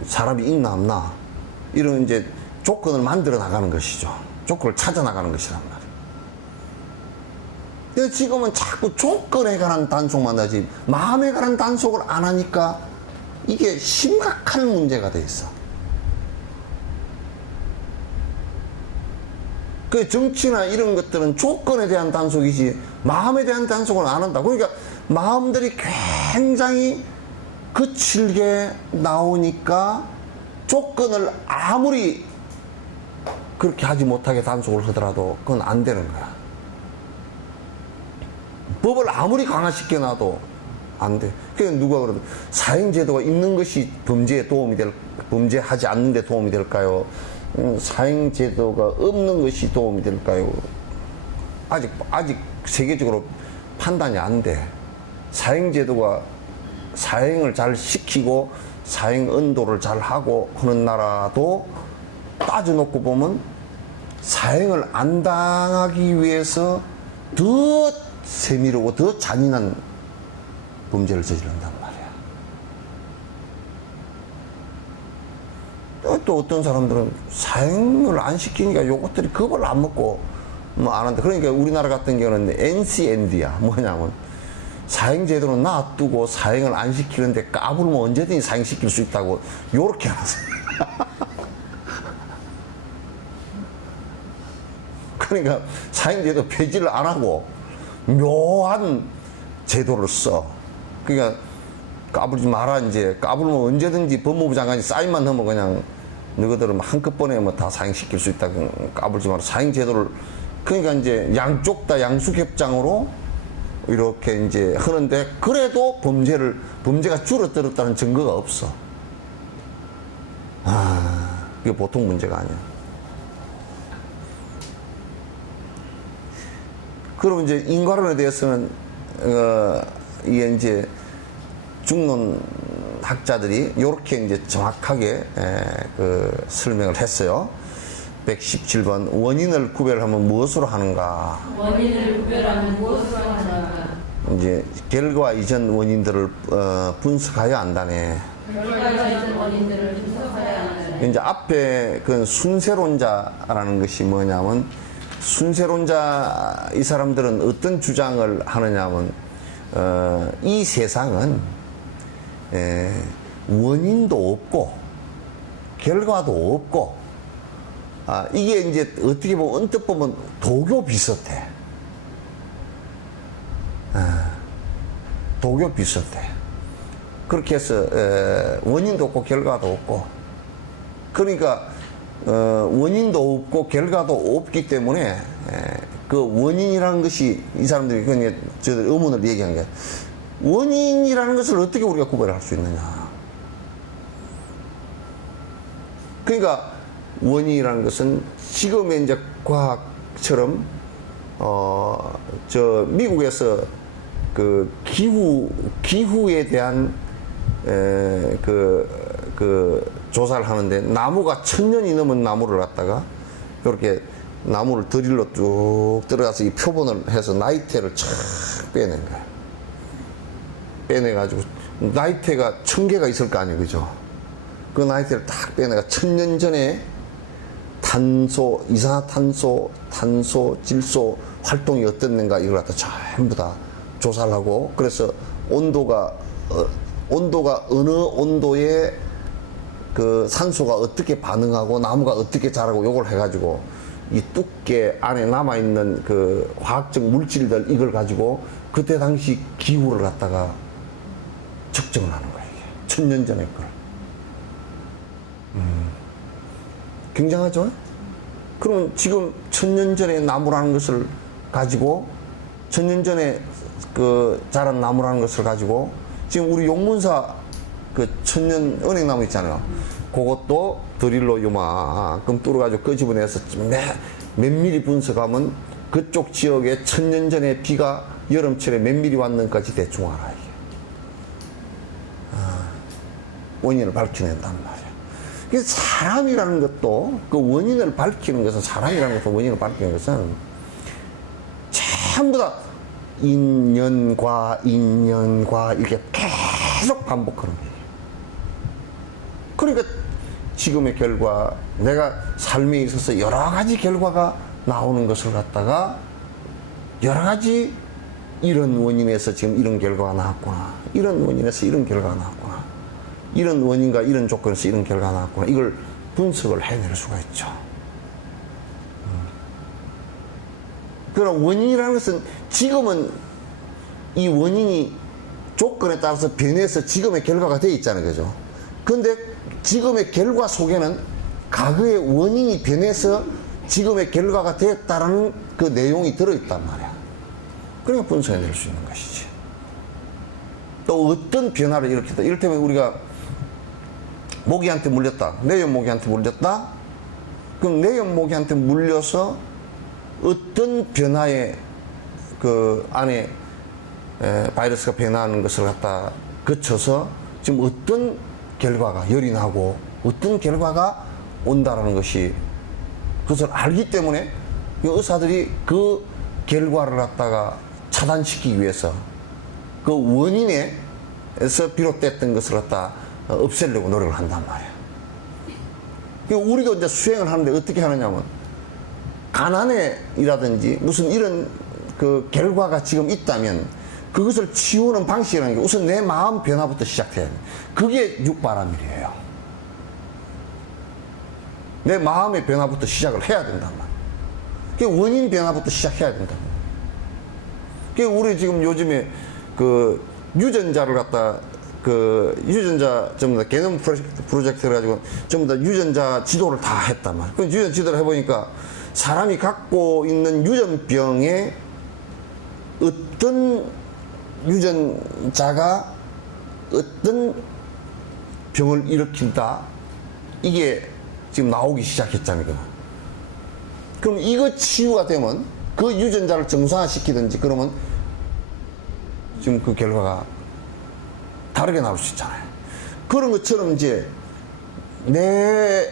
사람이 있나 없나, 이런 이제 조건을 만들어 나가는 것이죠. 조건을 찾아 나가는 것이란 말이에요. 근데 지금은 자꾸 조건에 관한 단속만 하지 마음에 관한 단속을 안 하니까 이게 심각한 문제가 돼 있어. 그 정치나 이런 것들은 조건에 대한 단속이지 마음에 대한 단속을 안 한다. 그러니까 마음들이 굉장히 거칠게 나오니까 조건을 아무리 그렇게 하지 못하게 단속을 하더라도 그건 안 되는 거야. 법을 아무리 강화시켜 놔도 안 돼. 그러니까 누가 그러든 사형제도가 있는 것이 범죄하지 않는 데 도움이 될까요? 사형제도가 없는 것이 도움이 될까요? 아직 세계적으로 판단이 안 돼. 사형제도가 사형을 잘 시키고 사형 언도를 잘 하고 하는 나라도 따져놓고 보면 사형을 안 당하기 위해서 더 세밀하고 더 잔인한 범죄를 저지른단 말이야. 또 어떤 사람들은 사형을 안 시키니까 요것들이 겁을 안 먹고 안 한다. 그러니까 우리나라 같은 경우는 NCND야. 뭐냐면 사형제도는 놔두고 사형을 안 시키는데 까불면 언제든지 사형시킬 수 있다고 요렇게 해놨어요. 그러니까 사형제도 폐지를 안 하고 묘한 제도를 써. 그러니까 까불지 마라. 이제 까불면 언제든지 법무부 장관이 사인만 하면 그냥 너희들은 한꺼번에 다 사형시킬 수 있다. 까불지 마라. 사형제도를, 그러니까 이제 양쪽 다 양수협장으로 이렇게 이제 하는데, 그래도 범죄가 줄어들었다는 증거가 없어. 그게 보통 문제가 아니야. 그럼 이제 인과론에 대해서는 이게 이제 중론 학자들이 이렇게 이제 정확하게 설명을 했어요. 117번 원인을 구별하면 무엇으로 하는가? 원인을 구별하면 무엇으로 하는가? 이제 결과 이전 원인들을 분석하여 안다네. 결과 이전 원인들을 분석해야 한다네. 이제 앞에 그 순세론자라는 것이 뭐냐면 순세론자 이 사람들은 어떤 주장을 하느냐면 이 세상은 원인도 없고 결과도 없고 이게 이제 어떻게 보면 언뜻 보면 도교 비슷해. 도교 비슷해. 그렇게 해서 원인도 없고 결과도 없고 그러니까 원인도 없고 결과도 없기 때문에 그 원인이라는 것이 이 사람들이 그냥 저들 의문을 얘기한 게 원인이라는 것을 어떻게 우리가 구별할 수 있느냐. 그러니까 원인이라는 것은 지금의 이제 과학처럼 저 미국에서 그 기후에 대한 그 조사를 하는데 나무가 1000년이 넘은 나무를 갖다가 이렇게 나무를 드릴로 쭉 들어가서 이 표본을 해서 나이테를 쫙 빼낸 거야. 빼내가지고 나이테가 1000개가 있을 거 아니에요, 그죠? 그 나이테를 딱 빼내가 1000년 전에 탄소, 이산화탄소, 탄소, 질소 활동이 어땠는가 이걸 갖다 전부 다 조사를 하고 그래서 온도가 어느 온도에 그 산소가 어떻게 반응하고 나무가 어떻게 자라고 요걸 해가지고 이 두께 안에 남아있는 그 화학적 물질들 이걸 가지고 그때 당시 기후를 갖다가 측정을 하는 거예요. 이게 1000년 전의 걸. 굉장하죠? 그러면 지금 1000년 전의 나무라는 것을 가지고 1000년 전에 그 자란 나무라는 것을 가지고 지금 우리 용문사 그 천년 은행나무 있잖아요. 그것도 드릴로 요만큼 뚫어가지고 끄집어내서 몇 미리 분석하면 그쪽 지역에 1000년 전에 비가 여름철에 몇 미리 왔는지까지 대충 알아, 이게. 원인을 밝혀낸단 말이야. 그래서 사람이라는 것도 그 원인을 밝히는 것은 사람이라는 것도 원인을 밝히는 것은 전부 다 인연과 이렇게 계속 반복하는 거예요. 그러니까 지금의 결과, 내가 삶에 있어서 여러 가지 결과가 나오는 것을 갖다가 여러 가지 이런 원인에서 지금 이런 결과가 나왔구나. 이런 원인에서 이런 결과가 나왔구나. 이런 원인과 이런 조건에서 이런 결과가 나왔구나. 이걸 분석을 해낼 수가 있죠. 그러나 원인이라는 것은 지금은 이 원인이 조건에 따라서 변해서 지금의 결과가 되어 있잖아요. 그죠? 그런데 지금의 결과 속에는 과거의 원인이 변해서 지금의 결과가 되었다라는 그 내용이 들어있단 말이야. 그러니까 분석해낼 수 있는 것이지. 또 어떤 변화를 일으켰다. 이를테면 우리가 모기한테 물렸다. 뇌염 모기한테 물렸다. 그럼 뇌염 모기한테 물려서 어떤 변화에 그 안에 바이러스가 변화하는 것을 갖다 거쳐서 지금 어떤 결과가 열이 나고 어떤 결과가 온다라는 것이 그것을 알기 때문에 의사들이 그 결과를 갖다가 차단시키기 위해서 그 원인에서 비롯됐던 것을 갖다 없애려고 노력을 한단 말이야. 우리도 이제 수행을 하는데 어떻게 하느냐면 가난에이라든지 무슨 이런 그 결과가 지금 있다면 그것을 치우는 방식이라는 게 우선 내 마음 변화부터 시작해야 돼. 그게 육바라밀이에요. 내 마음의 변화부터 시작을 해야 된단 말이야. 그게 원인 변화부터 시작해야 된단 말이야. 그게 우리 지금 요즘에 그 유전자를 갖다 그 유전자 전부 다 개념 프로젝트를 가지고 전부 다 유전자 지도를 다 했단 말이야. 그 유전자 지도를 해보니까 사람이 갖고 있는 유전병에 어떤 유전자가 어떤 병을 일으킨다. 이게 지금 나오기 시작했잖아요. 그럼 이거 치유가 되면 그 유전자를 정상화시키든지 그러면 지금 그 결과가 다르게 나올 수 있잖아요. 그런 것처럼 이제 내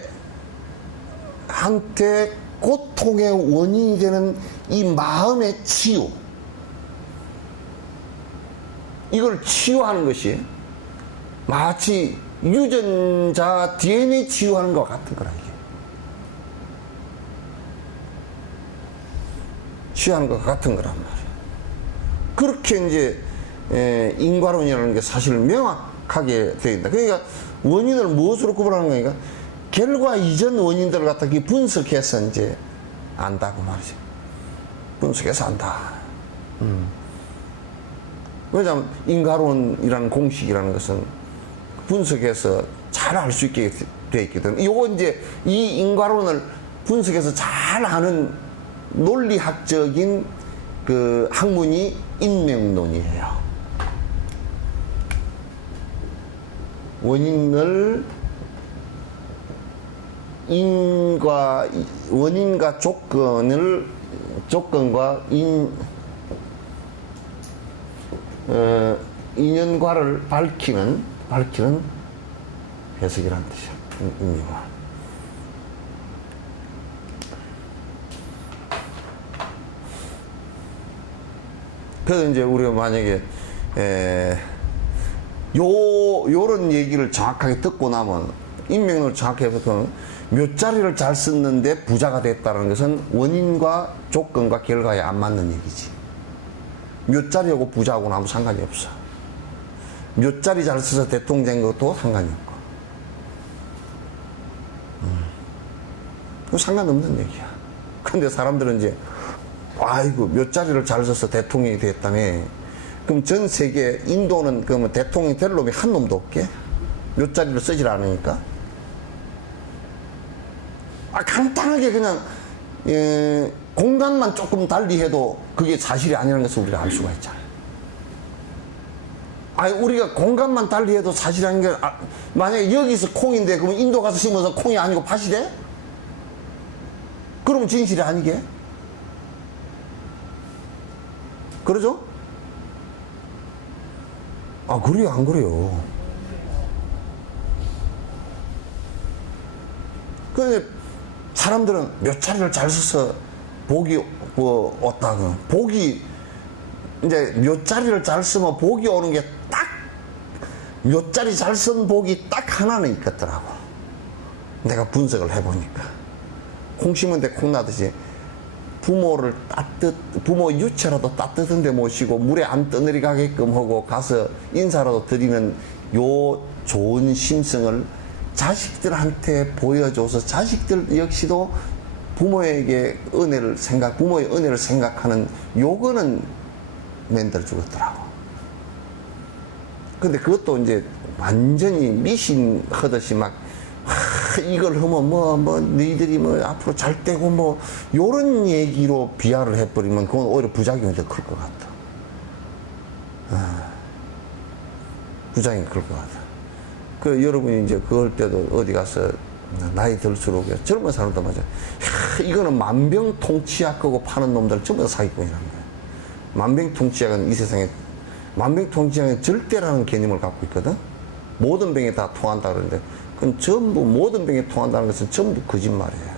나한테 고통의 원인이 되는 이 마음의 치유, 이걸 치유하는 것이 마치 유전자 DNA 치유하는 것 같은 거라, 이게. 치유하는 것 같은 거란 말이에요. 그렇게 이제 인과론이라는 게 사실 명확하게 되어 있다. 그러니까 원인을 무엇으로 구분하는 거니까 결과 이전 원인들을 갖다 분석해서 이제 안다고 말이죠. 분석해서 안다. 왜냐하면 인과론이라는 공식이라는 것은 분석해서 잘 알 수 있게 되어 있기 때문에, 요거 이제 이 인과론을 분석해서 잘 아는 논리학적인 그 학문이 인명론이에요. 원인과 조건과 인연과를 밝히는 해석이라는 뜻이야. 인명화. 그래서 이제 우리가 만약에 요런 얘기를 정확하게 듣고 나면, 인명론을 정확하게 보면 몇 자리를 잘 썼는데 부자가 됐다는 것은 원인과 조건과 결과에 안 맞는 얘기지. 몇 자리하고 부자하고는 아무 상관이 없어. 몇 자리 잘 써서 대통령 된 것도 상관이 없고. 그거 상관없는 얘기야. 근데 사람들은 이제, 아이고, 몇 자리를 잘 써서 대통령이 됐다며. 그럼 전 세계, 인도는 그러면 대통령이 될 놈이 한 놈도 없게? 몇 자리를 쓰질 않으니까? 간단하게 그냥, 공간만 조금 달리 해도 그게 사실이 아니라는 것을 우리가 알 수가 있잖아요. 우리가 공간만 달리 해도 사실이 아닌 게, 만약에 여기서 콩인데, 그러면 인도 가서 심어서 콩이 아니고 팥이 돼? 그러면 진실이 아니게? 그러죠? 그래요, 안 그래요? 근데 사람들은 몇 자리를 잘 써서 복이 왔다고. 복이, 이제 몇 자리를 잘 쓰면 복이 오는 게 딱, 몇 자리 잘 쓴 복이 딱 하나는 있겠더라고. 내가 분석을 해보니까. 콩 심은데 콩 나듯이 부모 유치라도 따뜻한 데 모시고 물에 안 떠내리 가게끔 하고 가서 인사라도 드리는 요 좋은 심성을 자식들한테 보여줘서 자식들 역시도 부모의 은혜를 생각하는 요거는 만들어 주겠더라고. 근데 그것도 이제 완전히 미신 하듯이 막, 이걸 하면 너희들이 앞으로 잘 되고 요런 얘기로 비하를 해버리면 그건 오히려 부작용이 더 클 것 같아. 부작용이 클 것 같아. 여러분이 이제 그럴 때도 어디 가서 나이 들수록 젊은 사람도 맞아. 이거는 만병통치약하고 파는 놈들 전부 다 사기꾼이라는 거야. 만병통치약은 이 세상에, 만병통치약은 절대라는 개념을 갖고 있거든. 모든 병에 다 통한다 그러는데, 그건 전부, 모든 병에 통한다는 것은 전부 거짓말이에요.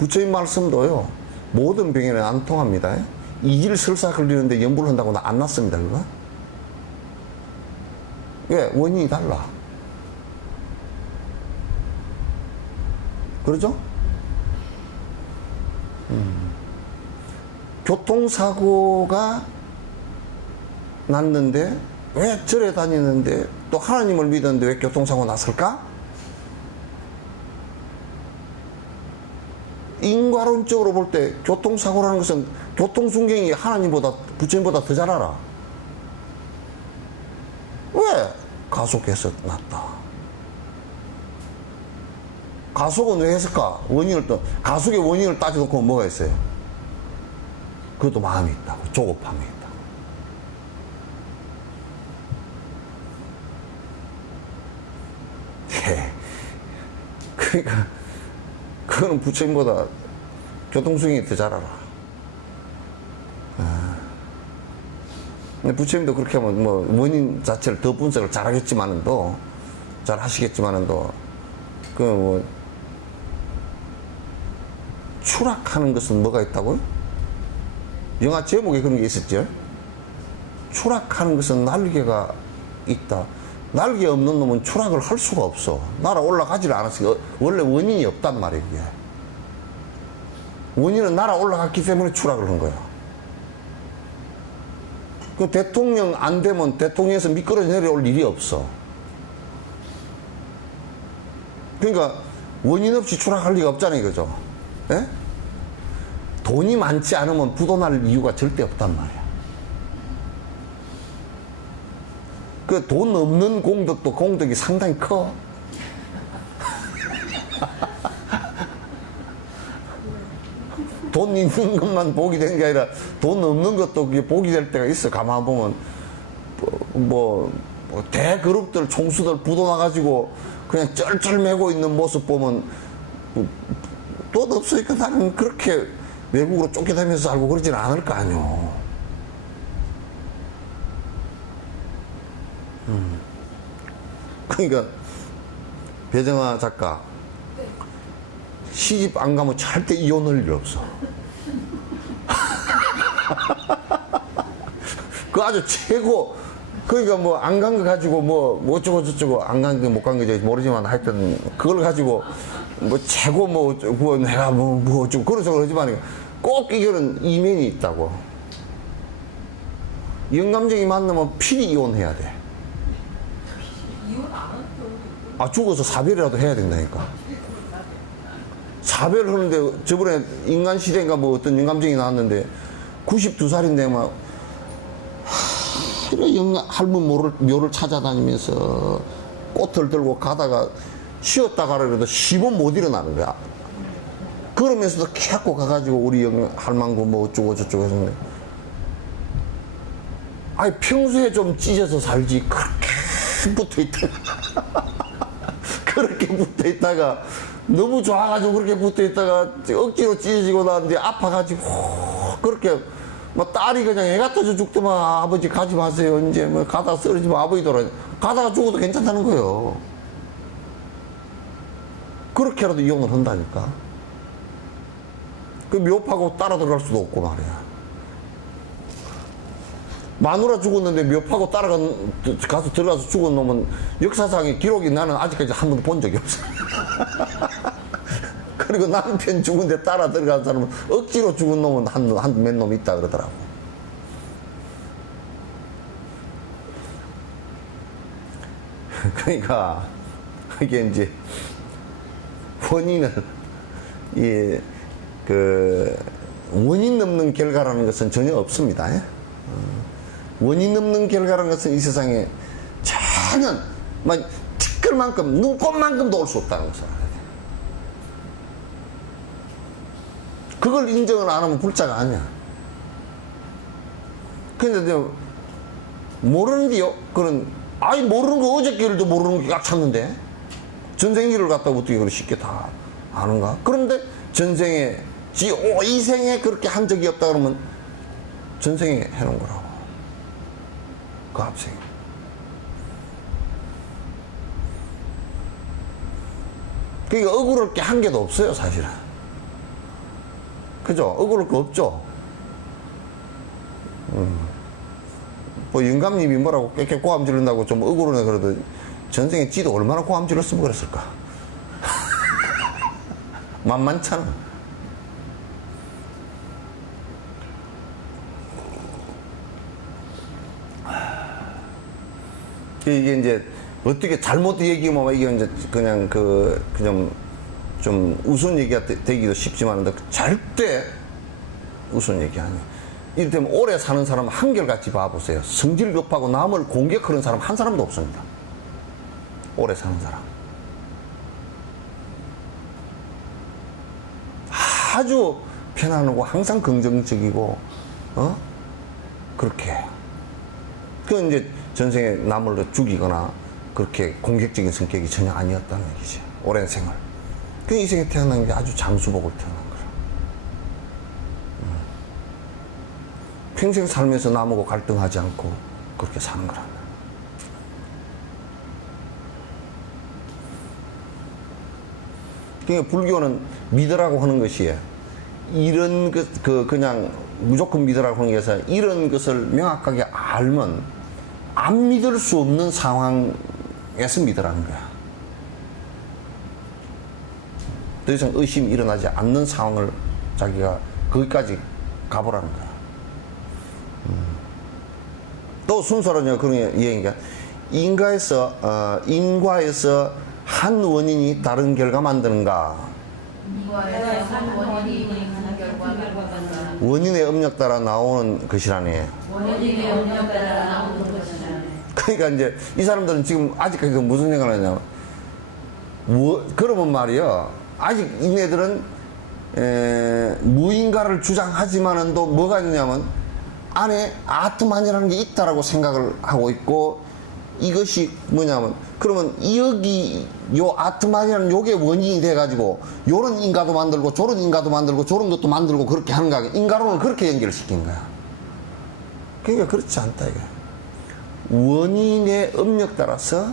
부처님 말씀도요, 모든 병에는 안 통합니다. 이질설사 걸리는데 염불을 한다고 안 낫습니다, 그거. 왜? 원인이 달라. 그러죠? 교통사고가 났는데, 왜 절에 다니는데 또 하나님을 믿었는데 왜 교통사고 났을까? 인과론적으로 볼 때 교통사고라는 것은 교통순경이 하나님보다, 부처님보다 더 잘 알아. 왜? 가속해서 났다. 가속은 왜 했을까? 가속의 원인을 따져놓고 뭐가 있어요? 그것도 마음이 있다고. 조급함이 있다고. 그러니까 그거는 부처님보다 교통수행이 더 잘 알아. 근데 부처님도 그렇게 하면 원인 자체를 더 분석을 잘 하시겠지만은도 추락하는 것은 뭐가 있다고요? 영화 제목에 그런 게 있었죠. 추락하는 것은 날개가 있다. 날개 없는 놈은 추락을 할 수가 없어. 날아 올라가지를 않았으니까 원래 원인이 없단 말이에요. 이게. 원인은 날아 올라갔기 때문에 추락을 한 거야. 그 대통령 안 되면 대통령에서 미끄러져 내려올 일이 없어. 그러니까 원인 없이 추락할 리가 없잖아요, 그죠? 예? 돈이 많지 않으면 부도날 이유가 절대 없단 말이야. 그 돈 없는 공덕도 공덕이 상당히 커. 돈 있는 것만 복이 되는 게 아니라 돈 없는 것도 그게 복이 될 때가 있어. 가만 보면 뭐 대그룹들 총수들 부도 나가지고 그냥 쩔쩔 매고 있는 모습 보면 돈 없으니까 나는 그렇게 외국으로 쫓겨다니면서 살고 그러진 않을 거 아니오. 그러니까 배정아 작가 시집 안 가면 절대 이혼할 일 없어. 그 아주 최고. 그러니까 뭐 안 간 거 가지고 뭐 어쩌고 저쩌고 안 간 게 못 간 거지 모르지만 하여튼 그걸 가지고 뭐 최고 뭐 내가 뭐 어쩌고 그런 소리 하지만 꼭 이거는 이면이 있다고. 영감쟁이 만나면 필히 이혼해야 돼. 이혼 안 하는 경우도 있고. 아 죽어서 사별이라도 해야 된다니까. 사별하는데 저번에 인간시대인가 뭐 어떤 영감쟁이 나왔는데 92살인데 막 할머니 묘를 찾아다니면서 꽃을 들고 가다가 쉬었다 가라 그래도 10원 못 일어나는 거야. 그러면서도 계속 가가지고 우리 할망구 뭐 어쩌고 저쩌고 했는데 아니 평소에 좀 찢어서 살지 그렇게 붙어있다가 그렇게 붙어있다가 너무 좋아가지고 그렇게 붙어있다가 억지로 찢어지고 나는데 아파가지고 그렇게 뭐 딸이 그냥 애가 터져 죽더만 아버지 가지 마세요 이제 뭐 가다 쓰러지면 아버지 돌아 가다가 죽어도 괜찮다는 거예요. 그렇게라도 이용을 한다니까. 그 묘파고 따라 들어갈 수도 없고 말이야. 마누라 죽었는데 묘파고 가서 들어가서 죽은 놈은 역사상의 기록이 나는 아직까지 한 번도 본 적이 없어. 그리고 남편 죽은데 따라 들어간 사람은 억지로 죽은 놈은 몇 놈 있다 그러더라고. 그러니까 이게 이제 원인을 원인 없는 결과라는 것은 전혀 없습니다. 원인 없는 결과라는 것은 이 세상에 전혀 막 티끌만큼 눈꽃만큼도 올 수 없다는 것을 알아야 돼. 그걸 인정을 안 하면 불자가 아니야. 근데 모르는데요? 모르는 거 어저께 일도 모르는 게 꽉 찼는데 전생 일을 갖다가 어떻게 그렇게 쉽게 다 아는가? 그런데 전생에 이 생에 그렇게 한 적이 없다 그러면 전생에 해놓은 거라고. 그 앞생에. 그러니까 억울할 게 한 개도 없어요, 사실은. 그죠? 억울할 거 없죠? 뭐, 영감님이 뭐라고 깨깨 고함 지른다고 좀 억울하네 그래도 전생에 지도 얼마나 고함 질렀으면 그랬을까? 만만찮아. 이게 이제 어떻게 잘못 얘기하면 이게 이제 그냥 좀 우스운 얘기가 되기도 쉽지만 절대 우스운 얘기 아니에요. 이를테면 오래 사는 사람 한결같이 봐보세요. 성질 급하고 남을 공격하는 사람 한 사람도 없습니다. 오래 사는 사람. 아주 편안하고 항상 긍정적이고 그렇게 해요. 그 이제 전생에 남을 죽이거나 그렇게 공격적인 성격이 전혀 아니었다는 얘기죠. 오랜 생활. 그 이 생에 태어난 게 아주 장수복을 태어난 거라. 평생 살면서 남하고 갈등하지 않고 그렇게 사는 거라. 그러니까 불교는 믿으라고 하는 것이 이런 그냥 무조건 믿으라고 하는 게 아니라 이런 것을 명확하게 알면 안 믿을 수 없는 상황에서 믿으라는 거야. 더 이상 의심이 일어나지 않는 상황을 자기가 거기까지 가보라는 거야. 또 순서로는 그런 얘기가 인과에서 한 원인이 다른 결과 만드는가? 인과에서 한 원인이 한 결과가 만든다. 원인의 업력 따라 나오는 것이라네. 원인의 업력 따라 나오는 것이라네. 그러니까 이제 이 사람들은 지금 아직까지 무슨 생각을 하냐면 그러면 말이야 아직 이네들은 무인가를 주장하지만은 또 뭐가 있냐면 안에 아트만이라는 게 있다라고 생각을 하고 있고 이것이 뭐냐면 그러면 여기 요 아트만이라는 요게 원인이 돼가지고 요런 인가도 만들고 저런 인가도 만들고 저런 것도 만들고 그렇게 하는 거야. 인가론을 그렇게 연결시킨 거야. 그러니까 그렇지 않다 이게. 원인의 업력 따라서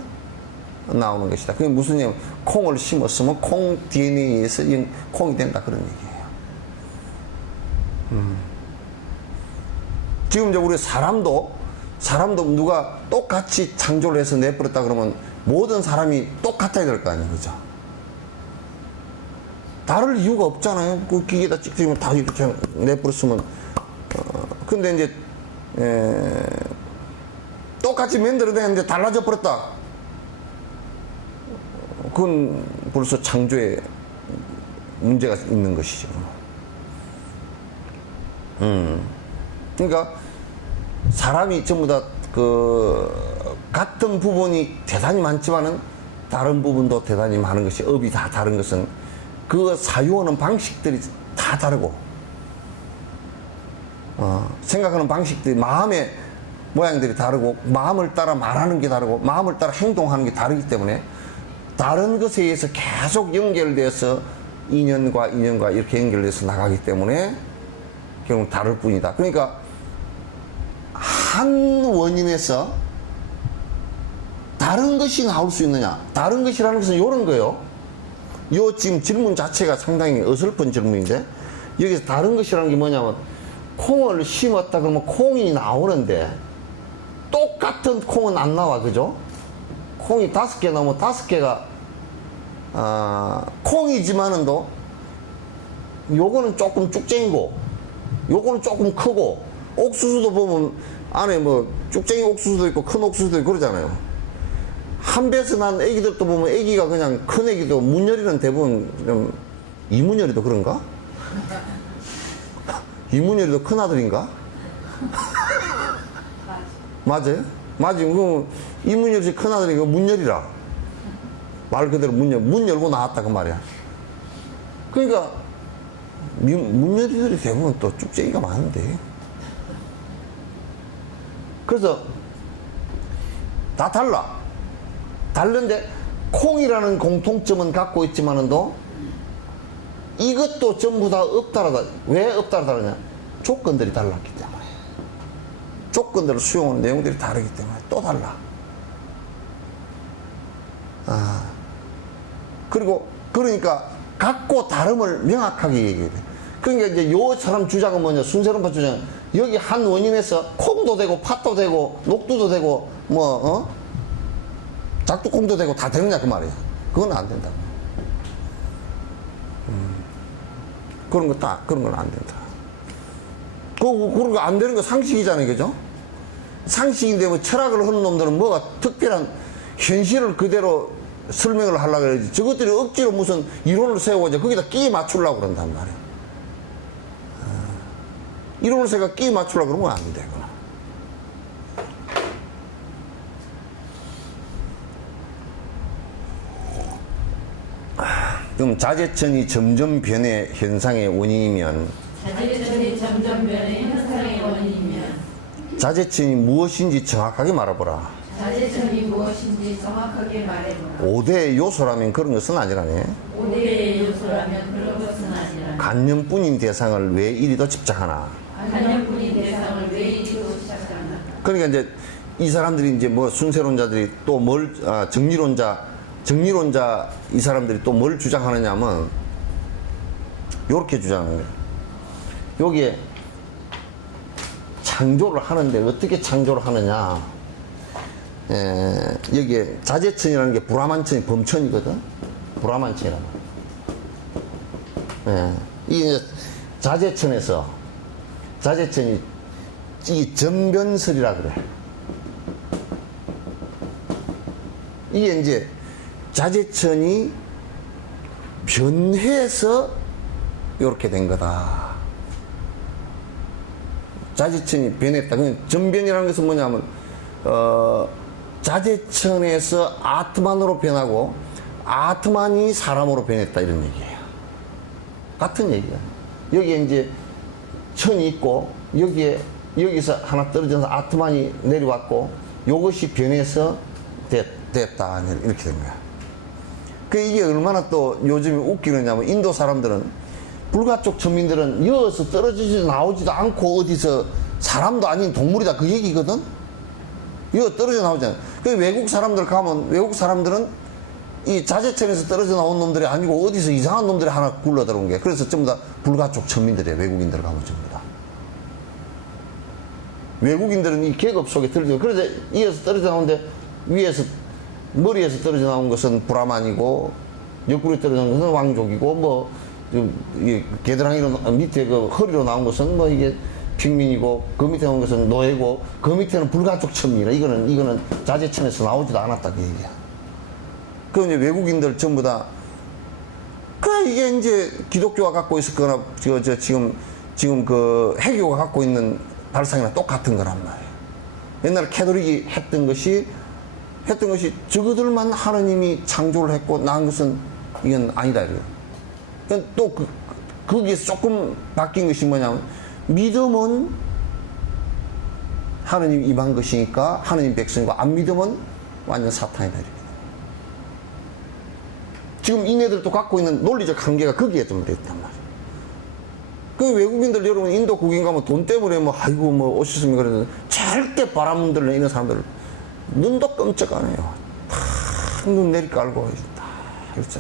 나오는 것이다. 그게 무슨 얘기냐면 콩을 심었으면 콩 DNA에서 콩이 된다 그런 얘기예요. 지금 이제 우리 사람도 누가 똑같이 창조를 해서 내버렸다 그러면 모든 사람이 똑같아야 될 거 아니에요. 그죠? 다를 이유가 없잖아요. 그 기계에다 찍으면 다 이렇게 내버렸으면. 근데 이제, 똑같이 만들어내는데 달라져 버렸다. 그건 벌써 창조에 문제가 있는 것이죠. 그러니까 사람이 전부 다 같은 부분이 대단히 많지만은 다른 부분도 대단히 많은 것이 업이 다 다른 것은 그 사유하는 방식들이 다 다르고 생각하는 방식들이 마음의 모양들이 다르고 마음을 따라 말하는 게 다르고 마음을 따라 행동하는 게 다르기 때문에 다른 것에 의해서 계속 연결돼서 인연과 이렇게 연결돼서 나가기 때문에 결국 다를 뿐이다. 그러니까 한 원인에서 다른 것이 나올 수 있느냐? 다른 것이라는 것은 이런 거예요. 요 지금 질문 자체가 상당히 어설픈 질문인데 여기서 다른 것이라는 게 뭐냐면 콩을 심었다 그러면 콩이 나오는데 똑같은 콩은 안 나와. 그죠? 콩이 5개 나오면 5개가 콩이지만은도 요거는 조금 쭉쟁이고 요거는 조금 크고 옥수수도 보면 안에 뭐 쭉쟁이 옥수수도 있고 큰 옥수수도 있고 그러잖아요. 한 배에서 난 애기들도 보면 애기가 그냥 큰 애기도 문열이는 대부분 좀 이문열이도 그런가? 이문열이도 큰 아들인가? 맞아요? 맞아요. 그 이문열이 큰 아들이니까 문열이라 말 그대로 문 열고 나왔다 그 말이야. 그러니까 문열이들이 대부분 또 쭉쟁이가 많은데 그래서 다 다른데 콩이라는 공통점은 갖고 있지만은도 이것도 전부 다 업다르다. 왜 업다르다냐? 조건들이 달랐기 때문에 조건들을 수용하는 내용들이 다르기 때문에 또 달라. 그리고 그러니까 같고 다름을 명확하게 얘기해야 돼. 그러니까 이제 요 사람 주장은 뭐냐? 순세론파 주장. 여기 한 원인에서 콩도 되고 팥도 되고 녹두도 되고 작두콩도 되고 다 되느냐 그 말이야. 그건 안 된다. 그런 건 안 된다. 그런 거 안 되는 거 상식이잖아요. 그죠? 상식인데 뭐 철학을 하는 놈들은 뭐가 특별한 현실을 그대로 설명을 하려고 그러지. 저것들이 억지로 무슨 이론을 세우고 거기다 끼 맞추려고 그런단 말이야. 이론을 세가 끼 맞추려고 그러면 안 돼. 그럼 자재천이 점점 변해 현상의 원인이면 자재천이 점점 변해 현상의 원인이면 자재천이 무엇인지 정확하게 말해보라. 자재천이 무엇인지 정확하게 말해보라. 5대 요소라면 그런 것은 아니라네. 5대의 요소라면 그런 것은 아니라 간념뿐인 대상을 왜 이리도 집착하나. 간념뿐인 대상을 왜 이리도 시작하나. 그러니까 이제 이 사람들이 이제 뭐 순세론자들이 또 정리론자 이 사람들이 또 뭘 주장하느냐면 요렇게 주장하는 거예요. 여기에 창조를 하는데 어떻게 창조를 하느냐. 여기에 자재천이라는 게 불화만천이 범천이거든. 불화만천이라고. 이 자재천에서 자재천이 이 전변설이라 그래. 이게 이제 자재천이 변해서 이렇게 된 거다. 자재천이 변했다. 전변이라는 것은 뭐냐면 자재천에서 아트만으로 변하고 아트만이 사람으로 변했다 이런 얘기예요. 같은 얘기야. 여기에 이제 천이 있고 여기서 하나 떨어져서 아트만이 내려왔고 이것이 변해서 됐다 이렇게 된 거야. 이게 얼마나 또 요즘에 웃기느냐면 인도 사람들은 불가쪽 천민들은 여기서 떨어지지도 나오지도 않고 어디서 사람도 아닌 동물이다 그 얘기거든. 여기 떨어져 나오잖아. 외국 사람들 가면 외국 사람들은 이 자재천에서 떨어져 나온 놈들이 아니고 어디서 이상한 놈들이 하나 굴러 들어온 게. 그래서 전부 다 불가쪽 천민들이에요. 외국인들 가면 전부 다. 외국인들은 이 계급 속에 떨어져. 그래서 이에서 떨어져 나오는데 위에서 머리에서 떨어져 나온 것은 브라만이고 옆구리 떨어져 나온 것은 왕족이고 뭐 겨드랑이로 밑에 그 허리로 나온 것은 뭐 이게 핑민이고 그 밑에 나온 것은 노예고 그 밑에는 불가쪽 천민이라. 이거는 자재천에서 나오지도 않았다 그 얘기야. 그 이제 외국인들 전부 다 이게 이제 기독교가 갖고 있었거나 지금 그 해교가 갖고 있는 발상이랑 똑같은 거란 말이에요. 옛날 캐톨릭이 했던 것이 저거들만 하나님이 창조를 했고 낳은 것은 이건 아니다 이래요. 또 거기에서 조금 바뀐 것이 뭐냐면 믿음은 하나님 임한 것이니까 하나님 백성이고 안 믿으면 완전 사탄이다 이렇게. 지금 이네들도 갖고 있는 논리적 한계가 거기에 좀 됐단 말이에요. 그 외국인들 여러분 인도 국인 가면 돈 때문에 뭐 아이고 뭐 오셨습니까 그러는데 절대 바람들로 이런 사람들 눈도 끔찍 안 해요. 다 눈 내리깔고 다 그렇죠.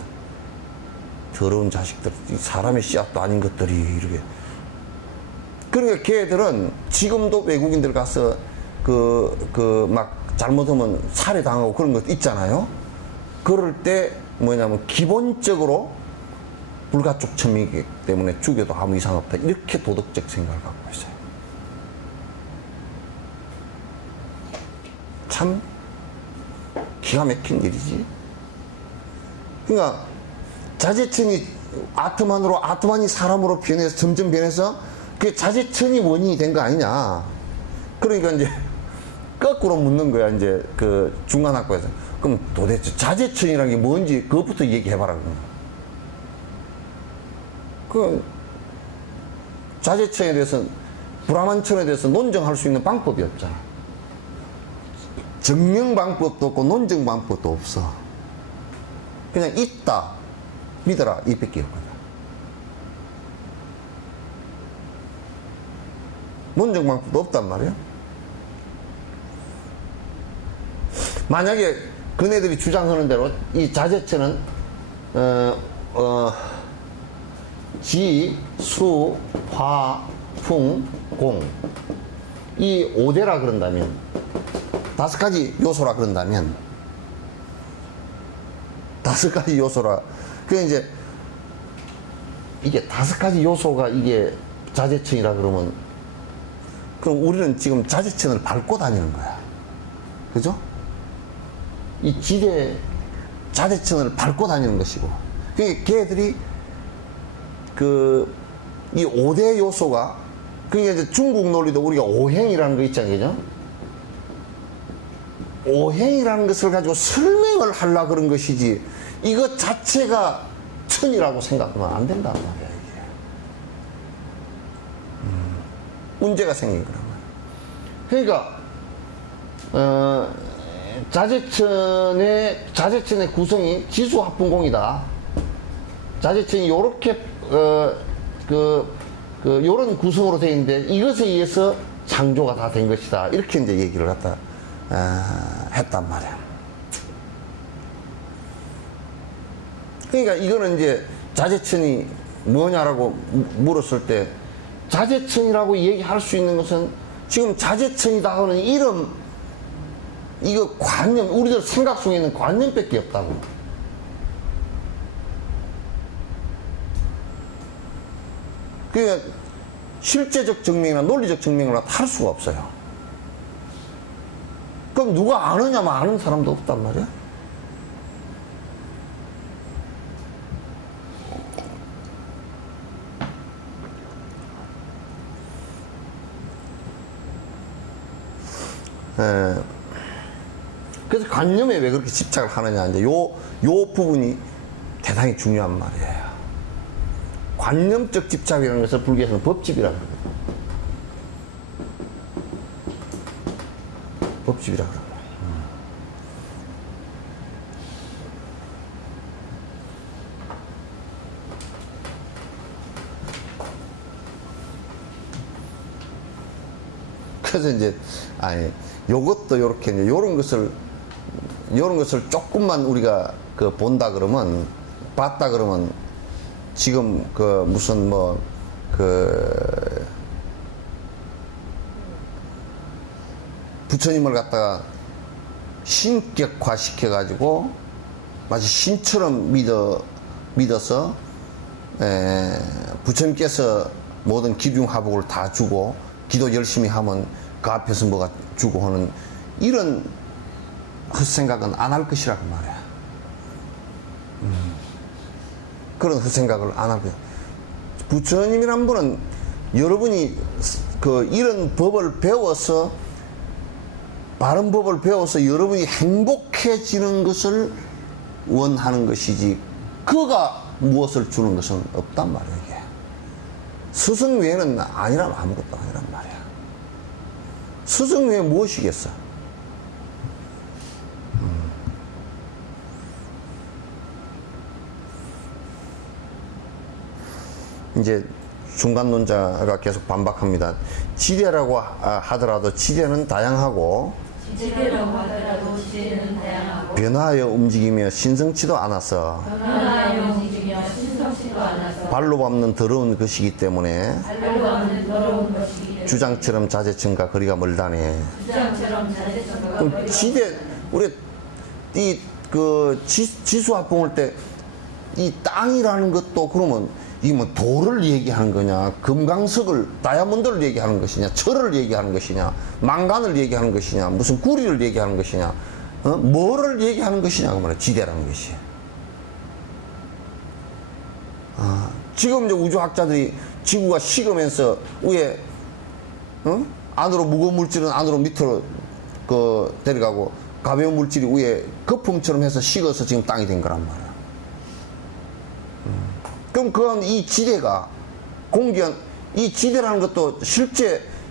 더러운 자식들 사람의 씨앗도 아닌 것들이 이렇게. 그러니까 걔들은 지금도 외국인들 가서 막 잘못하면 살해당하고 그런 것 있잖아요. 그럴 때 뭐냐면 기본적으로 불가쪽 천민이기 때문에 죽여도 아무 이상 없다 이렇게 도덕적 생각을 갖고 있어요. 참 기가 막힌 일이지. 그러니까 자재천이 아트만이 사람으로 변해서 점점 변해서 그 자재천이 원인이 된 거 아니냐. 그러니까 이제 거꾸로 묻는 거야 이제 그 중간학교에서. 그럼 도대체 자재천이라는 게 뭔지 그것부터 얘기해봐라. 그 자재천에 대해서 불화만천에 대해서 논증할 수 있는 방법이 없잖아. 증명 방법도 없고 논증 방법도 없어. 그냥 있다 믿어라 이 밖에 없거든. 논증 방법도 없단 말이야. 만약에 그네들이 주장하는 대로 이 자재천은 지, 수, 화, 풍, 공 이 5대라 그런다면 5가지 요소라 그런다면 5가지 요소라 이제 이게 5가지 요소가 이게 자재천이라 그러면 그럼 우리는 지금 자재천을 밟고 다니는 거야. 그죠? 이 지대 자재천을 밟고 다니는 것이고 그러니까 걔들이 이 5대 요소가 그러니까 이제 중국 논리도 우리가 오행이라는 거 있잖아요. 그죠? 오행이라는 것을 가지고 설명을 하려고 그런 것이지 이것 자체가 천이라고 생각하면 안 된단 말이야 이게. 문제가 생긴 거란 말이야. 그러니까 자재천의 구성이 지수합분공이다. 자재천이 요렇게 요런 구성으로 되어 있는데 이것에 의해서 창조가 다 된 것이다. 이렇게 이제 얘기를 갖다 했단 말이야. 그러니까 이거는 이제 자재천이 뭐냐라고 물었을 때 자재청이라고 얘기할 수 있는 것은 지금 자재청이다 하는 이름, 이거 관념, 우리들 생각 속에 있는 관념밖에 없다고. 그러니까 실제적 증명이나 논리적 증명을 할 수가 없어요. 그럼 누가 아느냐면 아는 사람도 없단 말이야. 그래서 관념에 왜 그렇게 집착을 하느냐, 이제 요 부분이 대단히 중요한 말이에요. 관념적 집착이라는 것을 불교에서는 법집이라고 하거든요. 법집이라고 합니다. 그래서 이제, 요것도 요렇게, 이제 요런 것을 조금만 우리가 본다 그러면, 봤다 그러면, 지금 무슨 부처님을 갖다가 신격화 시켜가지고 마치 신처럼 믿어서 부처님께서 모든 기중하복을 다 주고 기도 열심히 하면 그 앞에서 뭐가 주고 하는 이런 헛생각은 안 할 것이라고 말이야. 그런 헛생각을 안 할 거야. 부처님이란 분은 여러분이 이런 법을 배워서, 바른 법을 배워서 여러분이 행복해지는 것을 원하는 것이지, 그가 무엇을 주는 것은 없단 말이야, 이게. 스승 외에는 아니라면 아무것도 아니란 말이야. 스승 외에 무엇이겠어? 이제 중간론자가 계속 반박합니다. 지대라고 하더라도 지대는 다양하고, 지대라고 하더라도 지대는 다양하고 변화하여 움직이며 신성치도 않아서, 변화하여 움직이며 신성치도 않아서 발로 밟는 더러운 것이기 때문에 발로 밟는 더러운 것이기 때문에 주장처럼 자재청과 거리가 멀다네. 주장처럼 자재청과 그럼 거리가 지대, 우리 지수합 볼 때 이 땅이라는 것도 그러면 이 뭐 돌을 얘기하는 거냐, 금강석을, 다이아몬드를 얘기하는 것이냐, 철을 얘기하는 것이냐, 망간을 얘기하는 것이냐, 무슨 구리를 얘기하는 것이냐, 뭐를 얘기하는 것이냐, 그 말이야, 지대라는 것이. 지금 이제 우주학자들이 지구가 식으면서 위에, 안으로 무거운 물질은 안으로 밑으로 데려가고, 가벼운 물질이 위에 거품처럼 해서 식어서 지금 땅이 된 거란 말이야. 그럼 그건 이 지대가 공기한, 이 지대라는 것도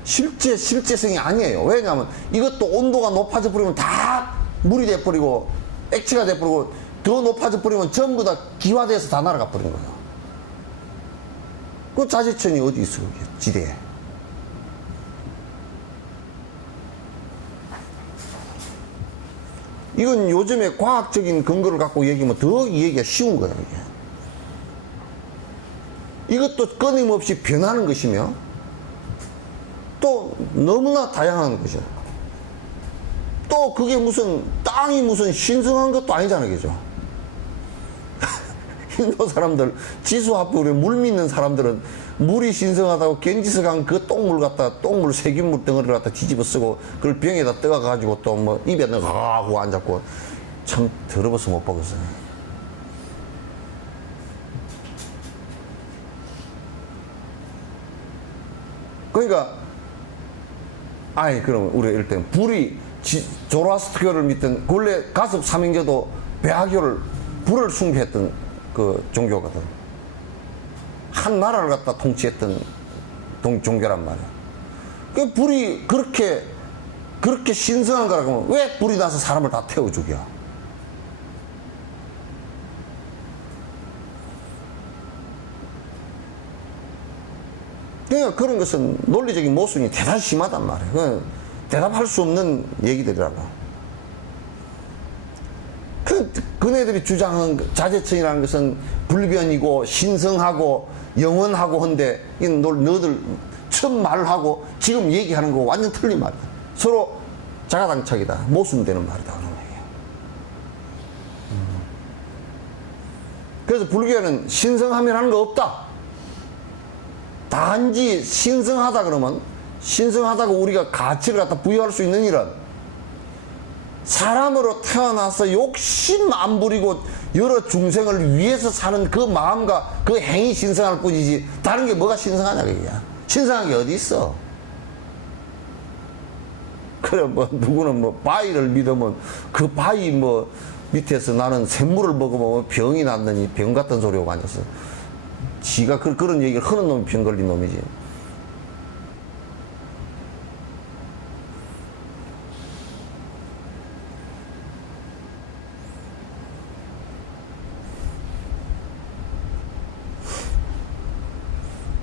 실제성이 아니에요. 왜냐하면 이것도 온도가 높아져 버리면 다 물이 돼버리고 액체가 돼버리고, 더 높아져 버리면 전부 다 기화돼서 다 날아가 버린 거예요. 그 자재천이 어디 있어, 그게 지대에. 이건 요즘에 과학적인 근거를 갖고 얘기하면 더 얘기가 쉬운 거예요, 이게. 이것도 끊임없이 변하는 것이며, 또 너무나 다양한 것이야. 또 그게 무슨, 땅이 무슨 신성한 것도 아니잖아요, 그죠? 인도 사람들, 지수합불에 물 믿는 사람들은 물이 신성하다고 겐지스강 그 똥물 갖다, 똥물 세균물 덩어리를 갖다 뒤집어 쓰고, 그걸 병에다 떠가가지고 또 뭐 입에 넣어가고 앉았고, 참 더러워서 못 보겠어요. 그러니까, 그럼 우리가 이럴 때는 불이, 조로아스트교를 믿던, 원래 가섭 삼인교도 배하교를, 불을 숭배했던 그 종교거든. 한 나라를 갖다 통치했던 종교란 말이야. 그 불이 그렇게 신성한 거라고 하면 왜 불이 나서 사람을 다 태워 죽여? 그러니까 그런 것은 논리적인 모순이 대단히 심하단 말이에요. 대답할 수 없는 얘기들이라고. 그네들이 주장한 자제천이라는 것은 불변이고 신성하고 영원하고 한데 너들 처음 말을 하고 지금 얘기하는 거 완전 틀린 말이다. 서로 자가당착이다. 모순되는 말이다. 그런 얘기예요. 그래서 불교는 신성하면 하는 거 없다. 단지 신성하다 그러면 신성하다고 우리가 가치를 갖다 부여할 수 있는 일은 사람으로 태어나서 욕심 안 부리고 여러 중생을 위해서 사는 그 마음과 그 행위 신성할 뿐이지 다른 게 뭐가 신성하냐 그게야. 신성한 게 어디 있어. 그래 뭐 누구는 뭐 바위를 믿으면 그 바위 뭐 밑에서 나는 샘물을 먹으면 병이 났느니 병 같은 소리하고 앉았어. 지가 그런 얘기를 하는 놈이 병 걸린 놈이지.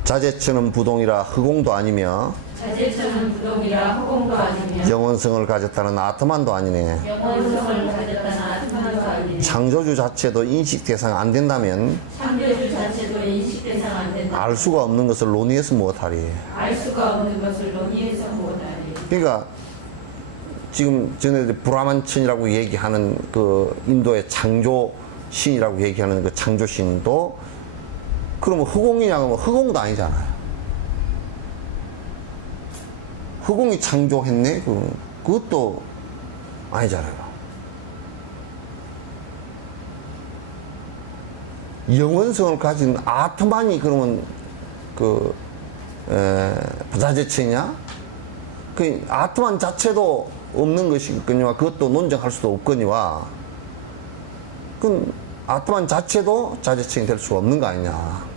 자제처는 부동이라 허공도 아니며 자제처는 부동이라 허공도 아니며 영원성을 가졌다는 아트만도 아니네. 영원성을 가졌다는 아트만도 아니네. 창조주 자체도 인식 대상 안 된다면 창조주 자체도 인식 대상 안 된다. 알 수가 없는 것을 논의해서 무엇하리. 알 수가 없는 것을 논의해서 못하리. 그러니까 지금 전에 브라만천이라고 얘기하는 그 인도의 창조신이라고 얘기하는 그 창조신도 그러면 허공이냐 하면 허공도 아니잖아요. 허공이 창조했네? 그것도 아니잖아요. 영원성을 가진 아트만이 그러면 부자재체냐? 그 아트만 자체도 없는 것이거니와 그것도 논쟁할 수도 없거니와 그건 아트만 자체도 자재체이 될 수가 없는 거 아니냐.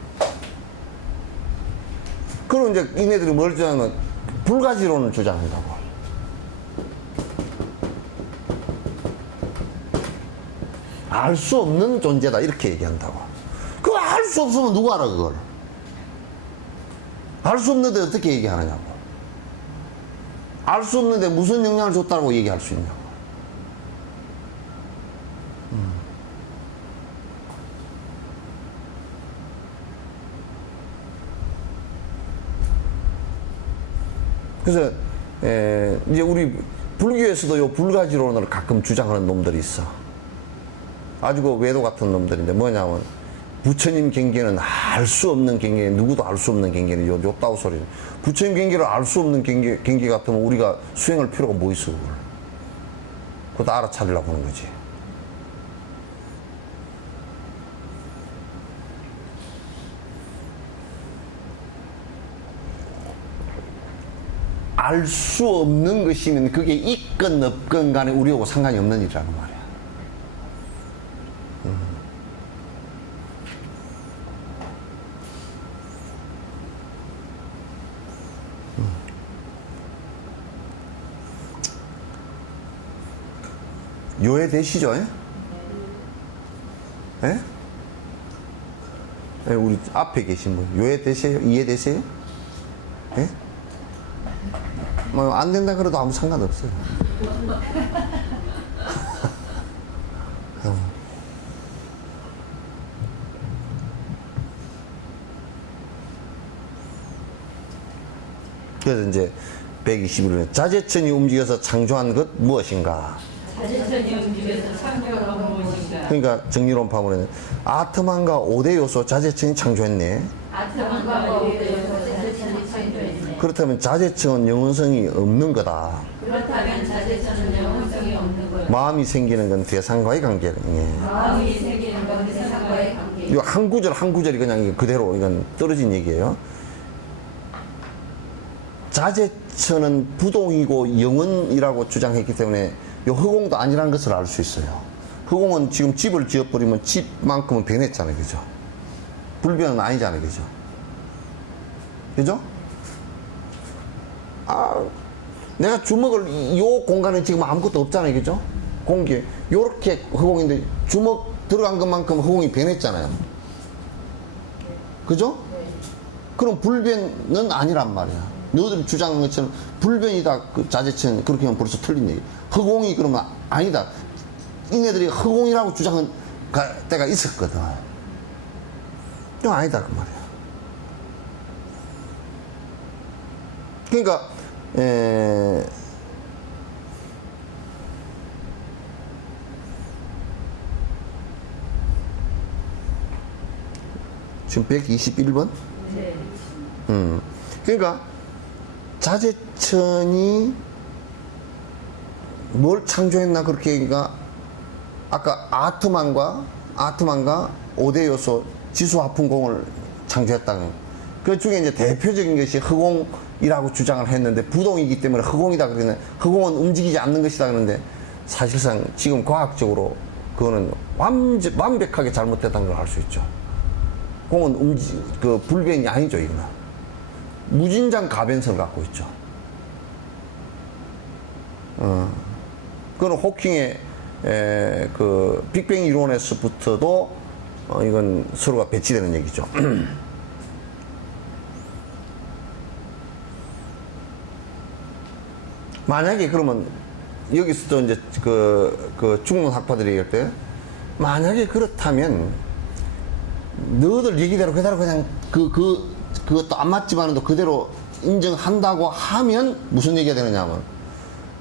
그럼 이제 이네들이 뭘 주장하면 불가지론을 주장한다고. 알 수 없는 존재다 이렇게 얘기한다고. 그거 알 수 없으면 누가 알아 그걸. 알 수 없는데 어떻게 얘기하느냐고. 알 수 없는데 무슨 영향을 줬다고 얘기할 수 있냐고. 그래서 이제 우리 불교에서도 요 불가지론을 가끔 주장하는 놈들이 있어. 아주 그 외도 같은 놈들인데 뭐냐면 부처님 경계는 알 수 없는 경계, 누구도 알 수 없는 경계는 요 따오 소리. 부처님 경계를 알 수 없는 경계 같으면 우리가 수행할 필요가 뭐 있어 그걸. 그것도 알아차리려고 하는 거지. 알 수 없는 것이면 그게 있건 없건 간에 우리하고 상관이 없는 일이라는 말이야. 요해되시죠? 예? 예, 우리 앞에 계신 분 요해되세요? 이해되세요? 예? 뭐 안 된다 그래도 아무 상관없어요. 그래서 이제 121년 자제천이 움직여서 창조한 것 무엇인가? 자제천이 움직여서 창조한 건 무엇인가? 그러니까 정리론 파문에는 아트만과 5대 요소 자제천이 창조했네. 아트만과 오대에서 자제천이 창조했네. 그렇다면 자제천은 영원성이 없는 거다. 그렇다면 자제천은 영원성이 없는 거다. 마음이 생기는 건 대상과의 관계네. 마음이 생기는 건 세상과의 관계. 이 한 구절 한 구절이 그냥 그대로 이건 떨어진 얘기예요. 자제천은 부동이고 영원이라고 주장했기 때문에 이 허공도 아니라는 것을 알 수 있어요. 허공은 지금 집을 지어버리면 집만큼은 변했잖아요. 그죠? 불변은 아니잖아요. 그죠? 그죠? 내가 주먹을, 요 공간에 지금 아무것도 없잖아요. 그죠? 공기. 요렇게 허공인데 주먹 들어간 것만큼 허공이 변했잖아요. 그죠? 그럼 불변은 아니란 말이야. 너희들이 주장한 것처럼 불변이다. 그 자제천 그렇게 하면 벌써 틀린 얘기. 허공이 그러면 아니다. 이네들이 허공이라고 주장한 때가 있었거든. 이거 아니다 그 말이야. 그러니까 지금 121번? 네. 그러니까 자재천이 뭘 창조했나 그렇게 그러니까 아까 아트만과 5대 요소 지수화풍공을 창조했다는 그 중에 이제 대표적인 것이 허공이라고 주장을 했는데 부동이기 때문에 허공이다 그러는데 허공은 움직이지 않는 것이다 그러는데 사실상 지금 과학적으로 그거는 완벽하게 잘못됐다는 걸 알 수 있죠. 공은 불변이 아니죠, 이거는. 무진장 가변성을 갖고 있죠. 그건 호킹의 그 빅뱅 이론에서부터도 이건 서로가 배치되는 얘기죠. 만약에 그러면 여기서도 이제 그 중문 학파들이 얘기할 때 만약에 그렇다면 너희들 얘기대로 그대로 그냥 그것도 안 맞지만은 그대로 인정한다고 하면 무슨 얘기가 되느냐면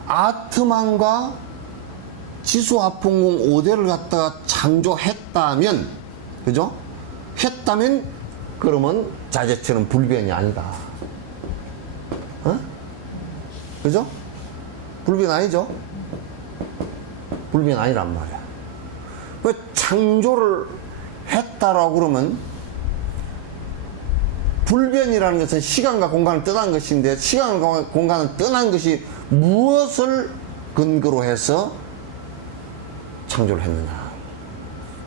아트만과 지수화풍공 5대를 갖다가 창조했다면 그죠? 했다면 그러면 자재처럼 불변이 아니다. 어? 그죠? 불변 아니죠? 불변 아니란 말이야. 왜 창조를 했다라고 그러면 불변이라는 것은 시간과 공간을 떠난 것인데 시간과 공간을 떠난 것이 무엇을 근거로 해서 창조를 했느냐.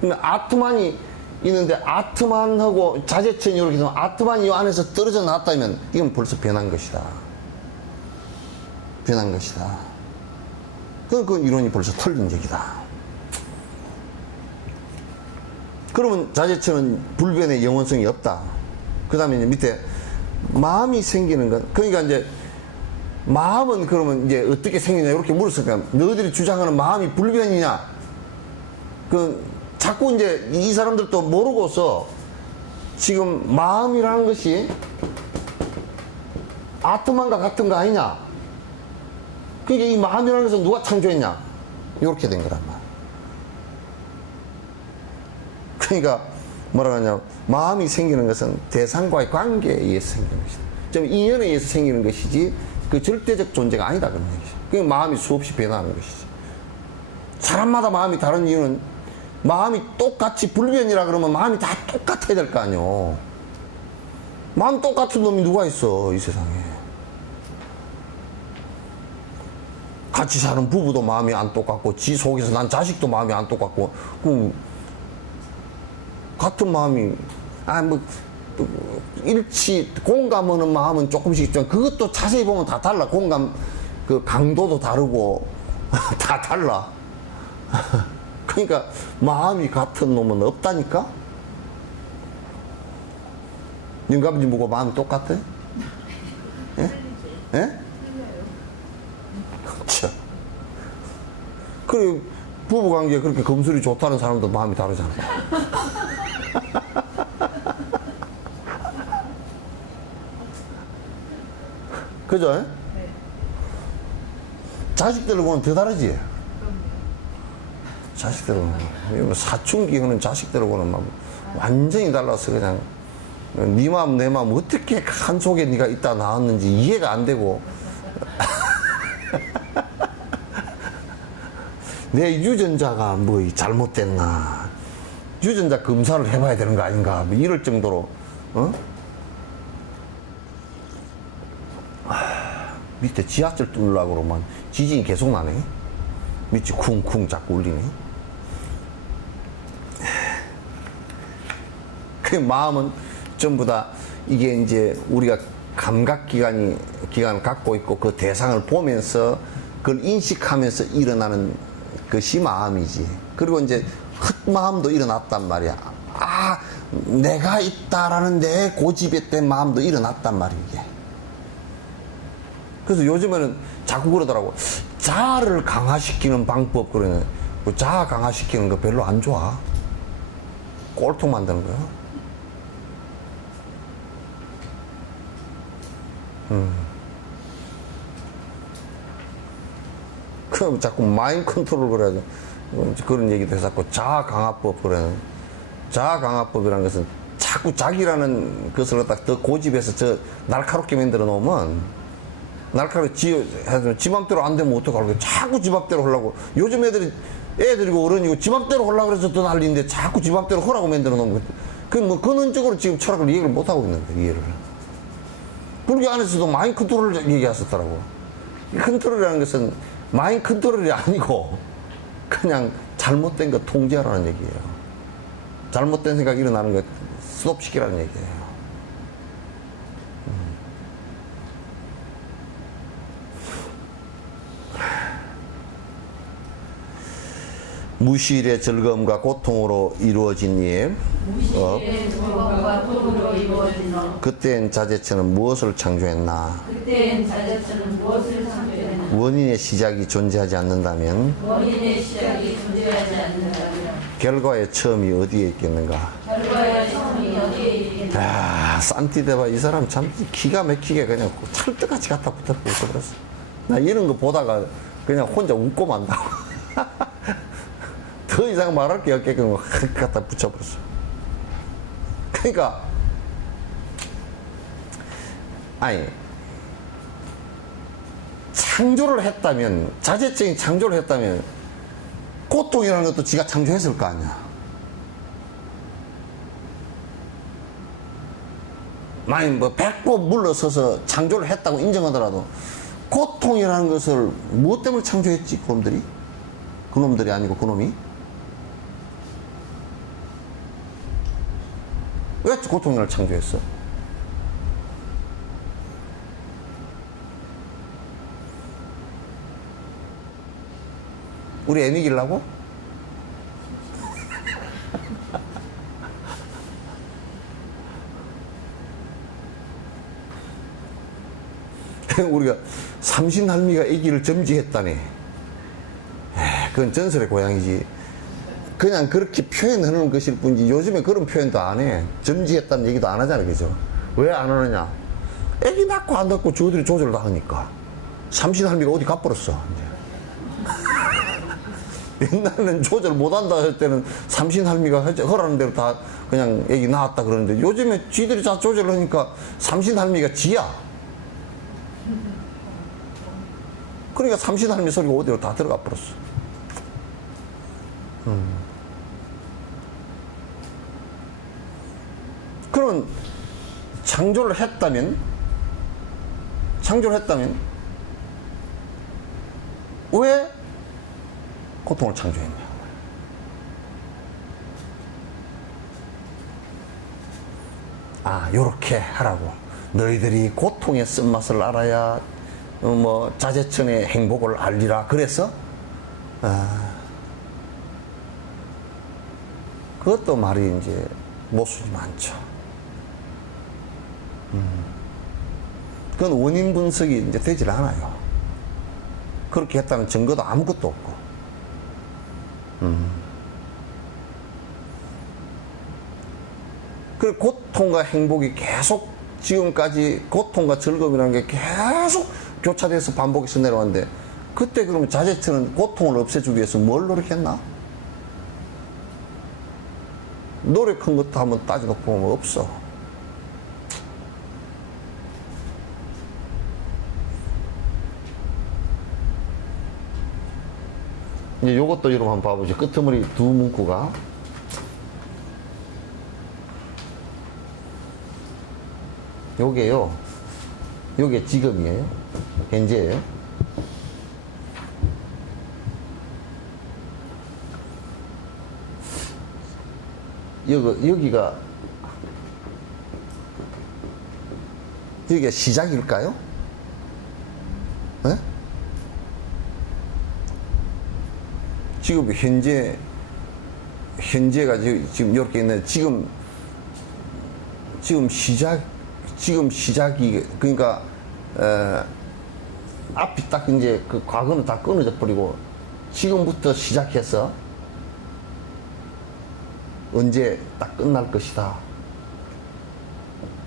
그러면 아트만이 있는데 아트만하고 자재천이 이렇게 되면 아트만이 이 안에서 떨어져 나왔다면 이건 벌써 변한 것이다. 변한 것이다. 그건 이론이 벌써 틀린 얘기다. 그러면 자재천은 불변의 영원성이 없다. 그 다음에 이제 밑에 마음이 생기는 건, 그러니까 이제 마음은 그러면 이제 어떻게 생기냐 이렇게 물었을 거야. 너희들이 주장하는 마음이 불변이냐? 자꾸 이제 이 사람들도 모르고서 지금 마음이라는 것이 아트만과 같은 거 아니냐? 그러니까 이 마음이라는 것은 누가 창조했냐? 이렇게 된 거란 말이야. 그러니까 뭐라 하냐, 마음이 생기는 것은 대상과의 관계에 의해서 생기는 것이다. 좀 인연에 의해서 생기는 것이지 그 절대적 존재가 아니다 그런 얘기죠. 그러니까 마음이 수없이 변하는 것이지. 사람마다 마음이 다른 이유는 마음이 똑같이 불변이라 그러면 마음이 다 똑같아야 될 거 아니오. 마음 똑같은 놈이 누가 있어 이 세상에. 같이 사는 부부도 마음이 안 똑같고 지 속에서 난 자식도 마음이 안 똑같고 같은 마음이 일치 공감하는 마음은 조금씩 있지만 그것도 자세히 보면 다 달라. 공감 그 강도도 다르고 다 달라. 그러니까 마음이 같은 놈은 없다니까. 영감지 보고 마음이 똑같아? 예? 예? 참. 그리고 부부관계에 그렇게 검술이 좋다는 사람도 마음이 다르잖아. 그죠? 네. 자식들을 보면 더 다르지? 자식들을 보면. 사춘기 하는 자식들을 보면 막 완전히 달라서 그냥 네 마음 내 마음 어떻게 한 속에 네가 있다 나왔는지 이해가 안 되고 내 유전자가 뭐 잘못됐나, 유전자 검사를 해봐야 되는 거 아닌가, 뭐 이럴 정도로. 밑에 지하철 뚫으려고 그러면 지진이 계속 나네. 밑이 쿵쿵 자꾸 울리네. 그 마음은 전부 다 이게 이제 우리가 감각기관을 갖고 있고 그 대상을 보면서 그걸 인식하면서 일어나는 것이 마음이지. 그리고 이제 헛마음도 일어났단 말이야. 아, 내가 있다라는 내 고집에 된 마음도 일어났단 말이야, 이게. 그래서 요즘에는 자꾸 그러더라고. 자아를 강화시키는 방법, 그러네. 그 자아 강화시키는 거 별로 안 좋아. 꼴통 만드는 거야. 그럼 자꾸 마인 컨트롤 그래야죠. 그런 얘기도 해서 자꾸 자아 강화법 그래. 자아 강화법이라는 것은 자꾸 자기라는 것을 갖다 더 고집해서 저 날카롭게 만들어 놓으면 지 맘대로 안 되면 어떡하려고. 자꾸 지 맘대로 하려고. 요즘 애들이고 어른이고 지 맘대로 하려고 그래서 더 난리인데 자꾸 지 맘대로 하라고 만들어 놓은 거. 그 뭐 근원적으로 지금 철학을 이해를 못 하고 있는데, 이해를. 불교 안에서도 마인 컨트롤을 얘기하셨더라고. 이 컨트롤이라는 것은 마인 컨트롤이 아니고 그냥 잘못된 거 통제하라는 얘기예요. 잘못된 생각이 일어나는 거 스톱시키라는 얘기예요. 무실의 즐거움과 고통으로 이루어진 일. 무시의 즐거움과 고통으로 이루어진 업. 그때엔 자재처는 무엇을 창조했나? 그때엔 자자처는 무엇을 창조했나? 원인의 시작이 존재하지 않는다면 원인의 시작이 존재하지 않는다면 결과의 처음이 어디에 있겠는가? 결과의 처음이 어디에 있겠나? 야, 산티데바 이 사람 참 기가 막히게 그냥 찰떡같이 갖다 붙잡고 있어버렸어. 나 이런 거 보다가 그냥 혼자 웃고 만다고. 더 이상 말할 게 없게끔 갖다 붙여버렸어. 그러니까, 아니, 창조를 했다면, 자체적인 창조를 했다면, 고통이라는 것도 지가 창조했을 거 아니야. 만약 뭐 100번 물러서서 창조를 했다고 인정하더라도, 고통이라는 것을 무엇 때문에 창조했지, 그놈들이? 그놈들이 아니고 그놈이? 왜 고통을 창조했어? 우리 애 이기려고? 우리가 삼신할미가 아기를 점지했다네. 그건 전설의 고향이지. 그냥 그렇게 표현하는 것일 뿐이지 요즘에 그런 표현도 안 해. 점지했다는 얘기도 안 하잖아, 그죠? 왜 안 하느냐? 애기 낳고 안 낳고 저들이 조절을 다 하니까. 삼신할미가 어디 가버렸어. 이제. 옛날에는 조절 못한다 할 때는 삼신할미가 허라는 대로 다 그냥 애기 낳았다 그러는데 요즘에 쥐들이 다 조절을 하니까 삼신할미가 지야. 그러니까 삼신할미 소리가 어디로 다 들어가 버렸어. 그런 창조를 했다면 왜 고통을 창조했냐? 아, 요렇게 하라고. 너희들이 고통의 쓴맛을 알아야 뭐 자제천의 행복을 알리라. 그래서 그것도 말이 이제 모순이 많죠. 그건 원인 분석이 이제 되질 않아요. 그렇게 했다는 증거도 아무것도 없고. 그 고통과 행복이 계속 지금까지 고통과 즐거움이라는 게 계속 교차돼서 반복해서 내려왔는데 그때 그러면 자제처는 고통을 없애주기 위해서 뭘 노력했나? 노력한 것도 한번 따져놓고 보면 없어. 이제 요것도 여러분 한번 봐보죠. 끄트머리 두 문구가. 요게요. 요게 지금이에요. 현재예요. 여기가 시작일까요? 네? 지금 현재가 지금 이렇게 있는 지금 시작이 그러니까 앞이 딱 이제 그 과거는 다 끊어져 버리고 지금부터 시작해서 언제 딱 끝날 것이다.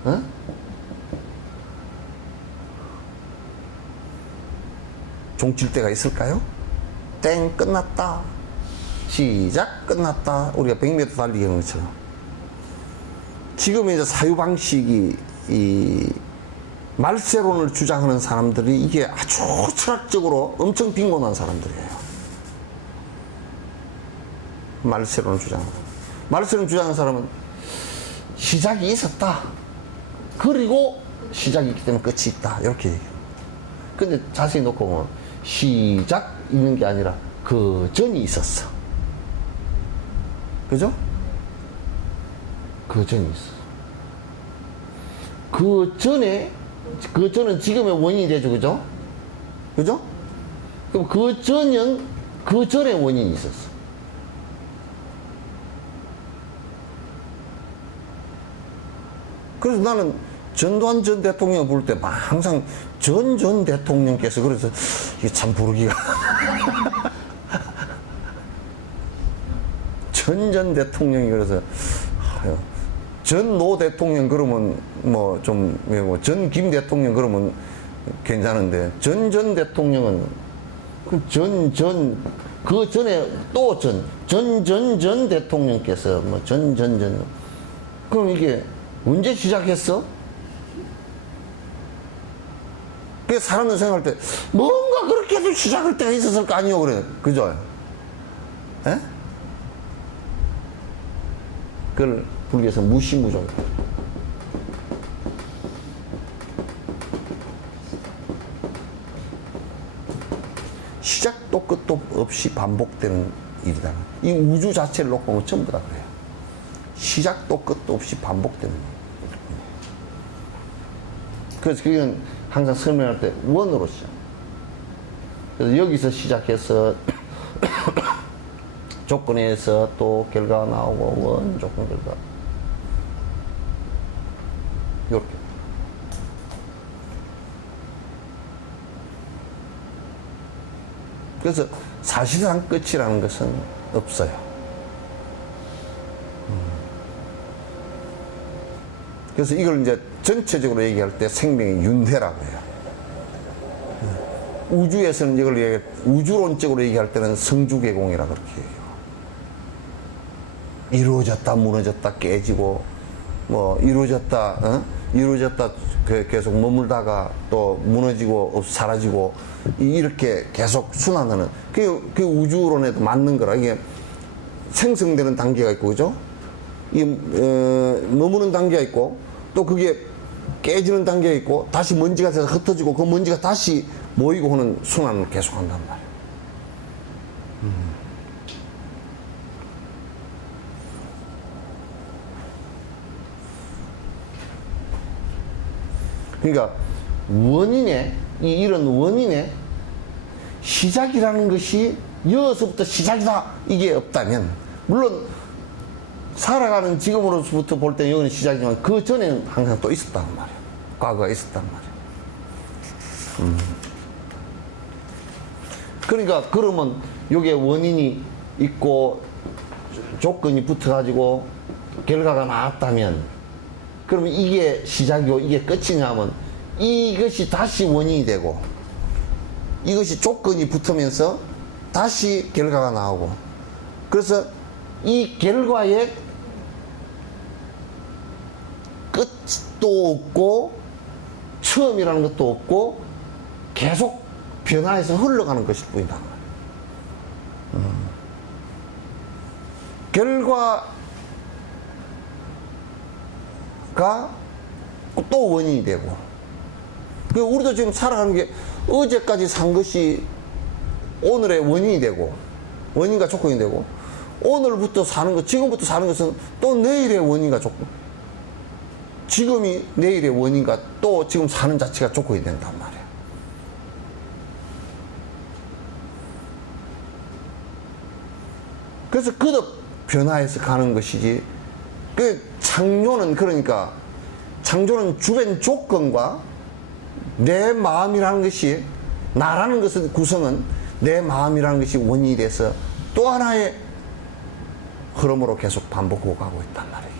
어? 종칠 때가 있을까요? 땡, 끝났다. 시작, 끝났다. 우리가 100m 달리기 하는 것처럼. 지금 이제 사유방식이 이 말세론을 주장하는 사람들이 이게 아주 철학적으로 엄청 빈곤한 사람들이에요. 말세론을 주장하는. 말세론 주장하는 사람은 시작이 있었다. 그리고 시작이 있기 때문에 끝이 있다. 이렇게 얘기해요. 근데 자세히 놓고 보면 시작 있는 게 아니라 그 전이 있었어. 그죠? 그 전이 있어. 그 전은 지금의 원인이 되죠. 그죠? 그죠? 그럼 그 전에 원인이 있었어. 그래서 나는 전두환 전 대통령 부를 때 항상 전 대통령께서 그래서 이게 참 부르기가 전 대통령이 그래서 전 노 대통령 그러면 뭐 좀 전 김 대통령 그러면 괜찮은데 전 대통령은 그 그 전에 또 전 대통령께서 뭐 전 그럼 이게 언제 시작했어? 그래서 사람들 생각할 때 뭔가 그렇게 해도 시작할 때가 있었을 거 아니요 그래. 그죠? 에? 그걸 불교에서 무시무종. 시작도 끝도 없이 반복되는 일이다. 이 우주 자체를 놓고 보면 전부 다 그래요. 시작도 끝도 없이 반복되는 일. 그래서 그건 항상 설명할 때 원으로 시작. 그래서 여기서 시작해서 조건에서 또 결과가 나오고 원 조건 결과 이렇게. 그래서 사실상 끝이라는 것은 없어요. 그래서 이걸 이제 전체적으로 얘기할 때 생명의 윤회라고 해요. 우주에서는 이걸 우주론적으로 얘기할 때는 성주개공이라고 그렇게 해요. 이루어졌다, 무너졌다, 깨지고, 뭐, 이루어졌다, 계속 머물다가 또 무너지고, 사라지고, 이렇게 계속 순환하는, 그게 우주론에도 맞는 거라. 이게 생성되는 단계가 있고, 그죠? 머무는 단계가 있고, 또 그게 깨지는 단계가 있고, 다시 먼지가 돼서 흩어지고, 그 먼지가 다시 모이고 하는 순환을 계속 한단 말이에요. 그러니까 이런 원인의 시작이라는 것이 여기서부터 시작이다 이게 없다면, 물론 살아가는 지금으로부터 볼 때 여기는 시작이지만 그 전에는 항상 또 있었단 말이에요. 과거가 있었단 말이에요. 그러니까 그러면 여기에 원인이 있고 조건이 붙어가지고 결과가 나왔다면, 그러면 이게 시작이고 이게 끝이냐면 이것이 다시 원인이 되고 이것이 조건이 붙으면서 다시 결과가 나오고, 그래서 이 결과의 끝도 없고 처음이라는 것도 없고 계속 변화해서 흘러가는 것일 뿐이다. 결과가 또 원인이 되고, 우리도 지금 살아가는 게 어제까지 산 것이 오늘의 원인이 되고, 원인과 조건이 되고, 오늘부터 사는 것, 지금부터 사는 것은 또 내일의 원인과 조건, 지금이 내일의 원인과 또 지금 사는 자체가 조건이 된단 말이에요. 그래서 그덕 변화해서 가는 것이지, 창조는 그러니까 창조는 주변 조건과 내 마음이라는 것이, 나라는 것의 구성은 내 마음이라는 것이 원인이 돼서 또 하나의 흐름으로 계속 반복하고 가고 있단 말이에요.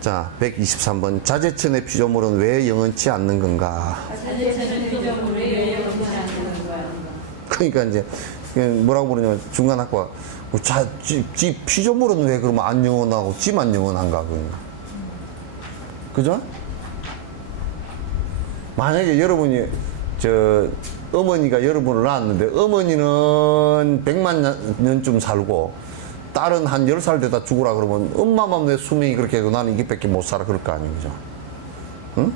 자, 123번. 자제천의 피조물은 왜 영원치 않는 건가? 자제천의 피조물은 왜 영원치 않는 건가? 그러니까 이제 뭐라고 부르냐면 중간 학과 지 피조물은 왜 그러면 안 영원하고 지만 영원한가 그런가? 그죠? 만약에 여러분이 어머니가 여러분을 낳았는데 어머니는 100만 년쯤 살고 딸은 한 10살 되다 죽으라 그러면 엄마만 왜 수명이 그렇게 해도 나는 이게밖에 못 살아 그럴 거 아니에요, 그죠? 응?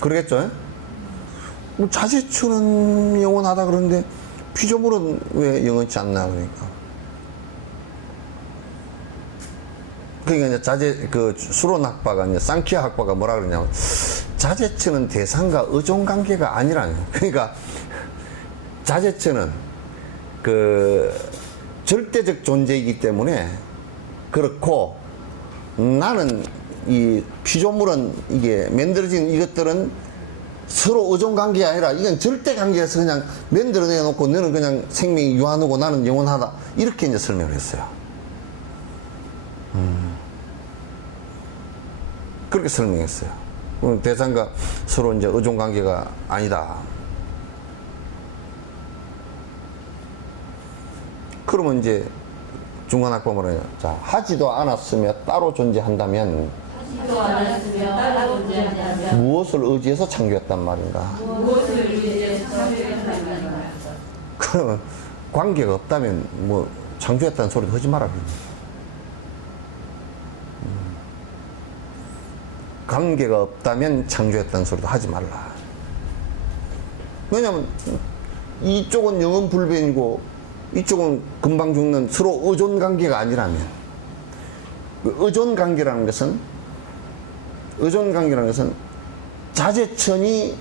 그러겠죠? 자제처는 영원하다 그러는데 피조물은 왜 영원치 않나 그러니까. 그러니까 이제 수론 학파가 이제 쌍키아 학파가 뭐라 그러냐면 자제처는 대상과 의존 관계가 아니라는. 그러니까 자제처는 절대적 존재이기 때문에 그렇고 나는 이 피조물은 이게 만들어진 이것들은 서로 의존 관계가 아니라 이건 절대 관계에서 그냥 만들어내 놓고 너는 그냥 생명이 유한하고 나는 영원하다 이렇게 이제 설명을 했어요. 그렇게 설명했어요. 대상과 서로 이제 의존 관계가 아니다. 그러면 이제 중간학과 뭐래요? 자, 하지도 않았으며 따로 존재한다면 하지도 않았으며 따로 존재한다면 무엇을 의지해서 창조했단 말인가? 무엇을 의지해서 창조했단 말인가? 그러면 관계가 없다면 뭐 창조했다는 소리도 하지 마라. 관계가 없다면 창조했다는 소리도 하지 말라. 왜냐하면 이쪽은 영원 불변이고 이쪽은 금방 죽는 서로 의존 관계가 아니라면 의존 관계라는 것은 자제천이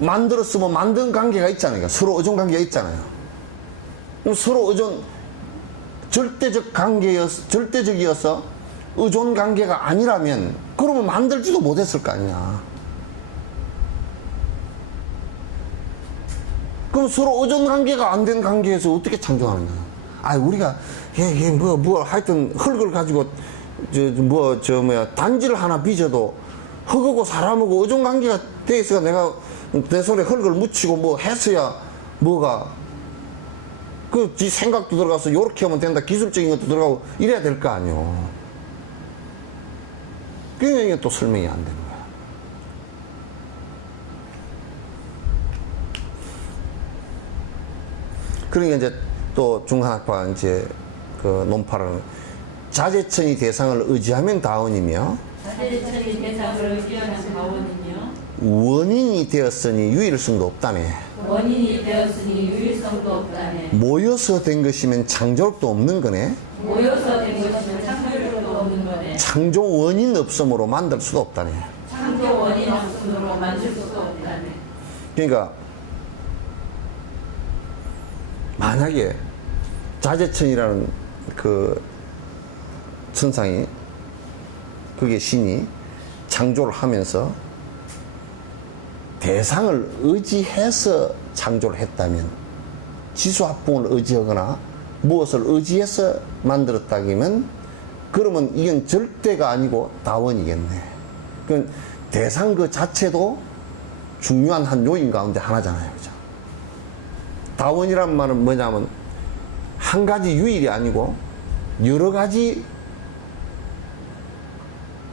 만들었으면 만든 관계가 있잖아요. 서로 의존 관계가 있잖아요. 그럼 서로 의존 절대적이어서 의존 관계가 아니라면 그러면 만들지도 못했을 거 아니야. 그럼 서로 의존 관계가 안 된 관계에서 어떻게 창조하느냐? 우리가 하여튼 흙을 가지고 단지를 하나 빚어도 흙하고 사람하고 의존 관계가 돼 있어야 내가 내 손에 흙을 묻히고 뭐 했어야 뭐가 지 생각도 들어가서 요렇게 하면 된다 기술적인 것도 들어가고 이래야 될 거 아니요. 그러니까 이게 또 설명이 안 되는 거야. 그러니까 이제 또 중간학파 이제 논파라는 자제천이 대상을 의지하면 다원이며 자제천이 대상을 의지하면 다원이며 원인이 되었으니 유일성도 없다네. 원인이 되었으니 유일성도 없다네. 모여서 된 것이면 창조력도 없는 거네. 모여서 된 것이면 창조력도 없는 거네. 창조 원인 없음으로 만들 수도 없다네. 창조 원인 없음으로 만들 수도 없다네. 그러니까 만약에 자제천이라는 천상이 그게 신이 창조를 하면서 대상을 의지해서 창조를 했다면 지수합풍을 의지하거나 무엇을 의지해서 만들었다면 그러면 이건 절대가 아니고 다원이겠네. 그건 대상 그 자체도 중요한 한 요인 가운데 하나잖아요. 그죠? 다원이란 말은 뭐냐면 한 가지 유일이 아니고 여러 가지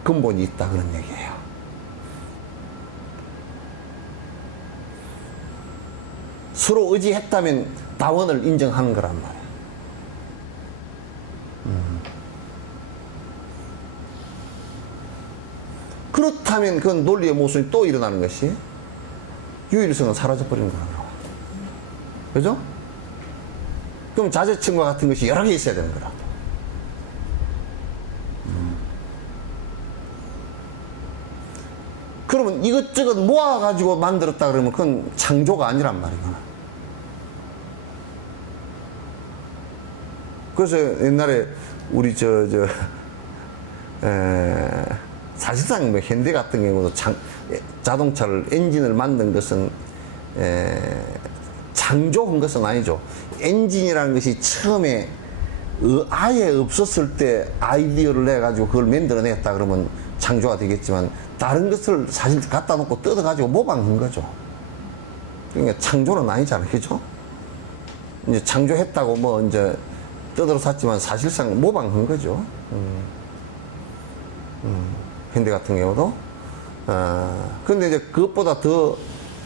근본이 있다 그런 얘기예요. 서로 의지했다면 다원을 인정하는 거란 말이에요. 그렇다면 그 논리의 모순이 또 일어나는 것이 유일성은 사라져버리는 거라고. 그죠? 그럼 자제천과 같은 것이 여러 개 있어야 되는 거라. 그러면 이것저것 모아가지고 만들었다 그러면 그건 창조가 아니란 말이구나. 그래서 옛날에 우리 사실상 뭐 현대 같은 경우도 자동차를 엔진을 만든 것은 창조한 것은 아니죠. 엔진이라는 것이 처음에 아예 없었을 때 아이디어를 내가지고 그걸 만들어냈다 그러면 창조가 되겠지만 다른 것을 사실 갖다 놓고 뜯어가지고 모방한 거죠. 그러니까 창조는 아니잖아요. 그죠? 이제 창조했다고 뭐 이제 뜯어 샀지만 사실상 모방한 거죠. 현대 같은 경우도. 근데 이제 그것보다 더,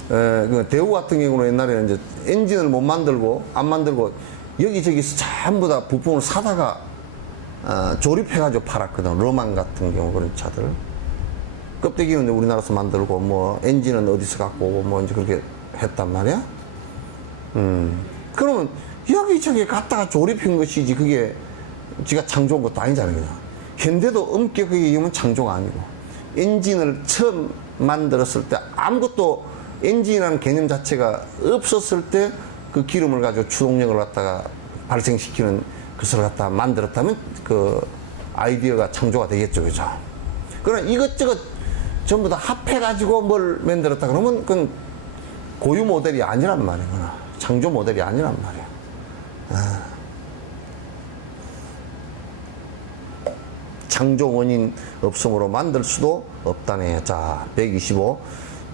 그 대우 같은 경우는 옛날에는 이제 엔진을 못 만들고, 안 만들고, 여기저기서 전부 다 부품을 사다가, 조립해가지고 팔았거든. 로망 같은 경우 그런 차들. 껍데기는 이제 우리나라에서 만들고, 뭐, 엔진은 어디서 갖고 오고, 뭐, 이제 그렇게 했단 말이야. 그러면 여기저기 갖다가 조립한 것이지, 그게 지가 창조한 것도 아니잖아요. 그냥. 현대도 엄격하게 얘기하면 창조가 아니고 엔진을 처음 만들었을 때 아무것도 엔진이라는 개념 자체가 없었을 때 그 기름을 가지고 추동력을 갖다가 발생시키는 것을 갖다가 만들었다면 그 아이디어가 창조가 되겠죠. 그죠? 그러나 이것저것 전부 다 합해가지고 뭘 만들었다 그러면 그건 고유 모델이 아니란 말이구나. 창조 모델이 아니란 말이야. 창조 원인 없음으로 만들 수도 없다네. 자, 125.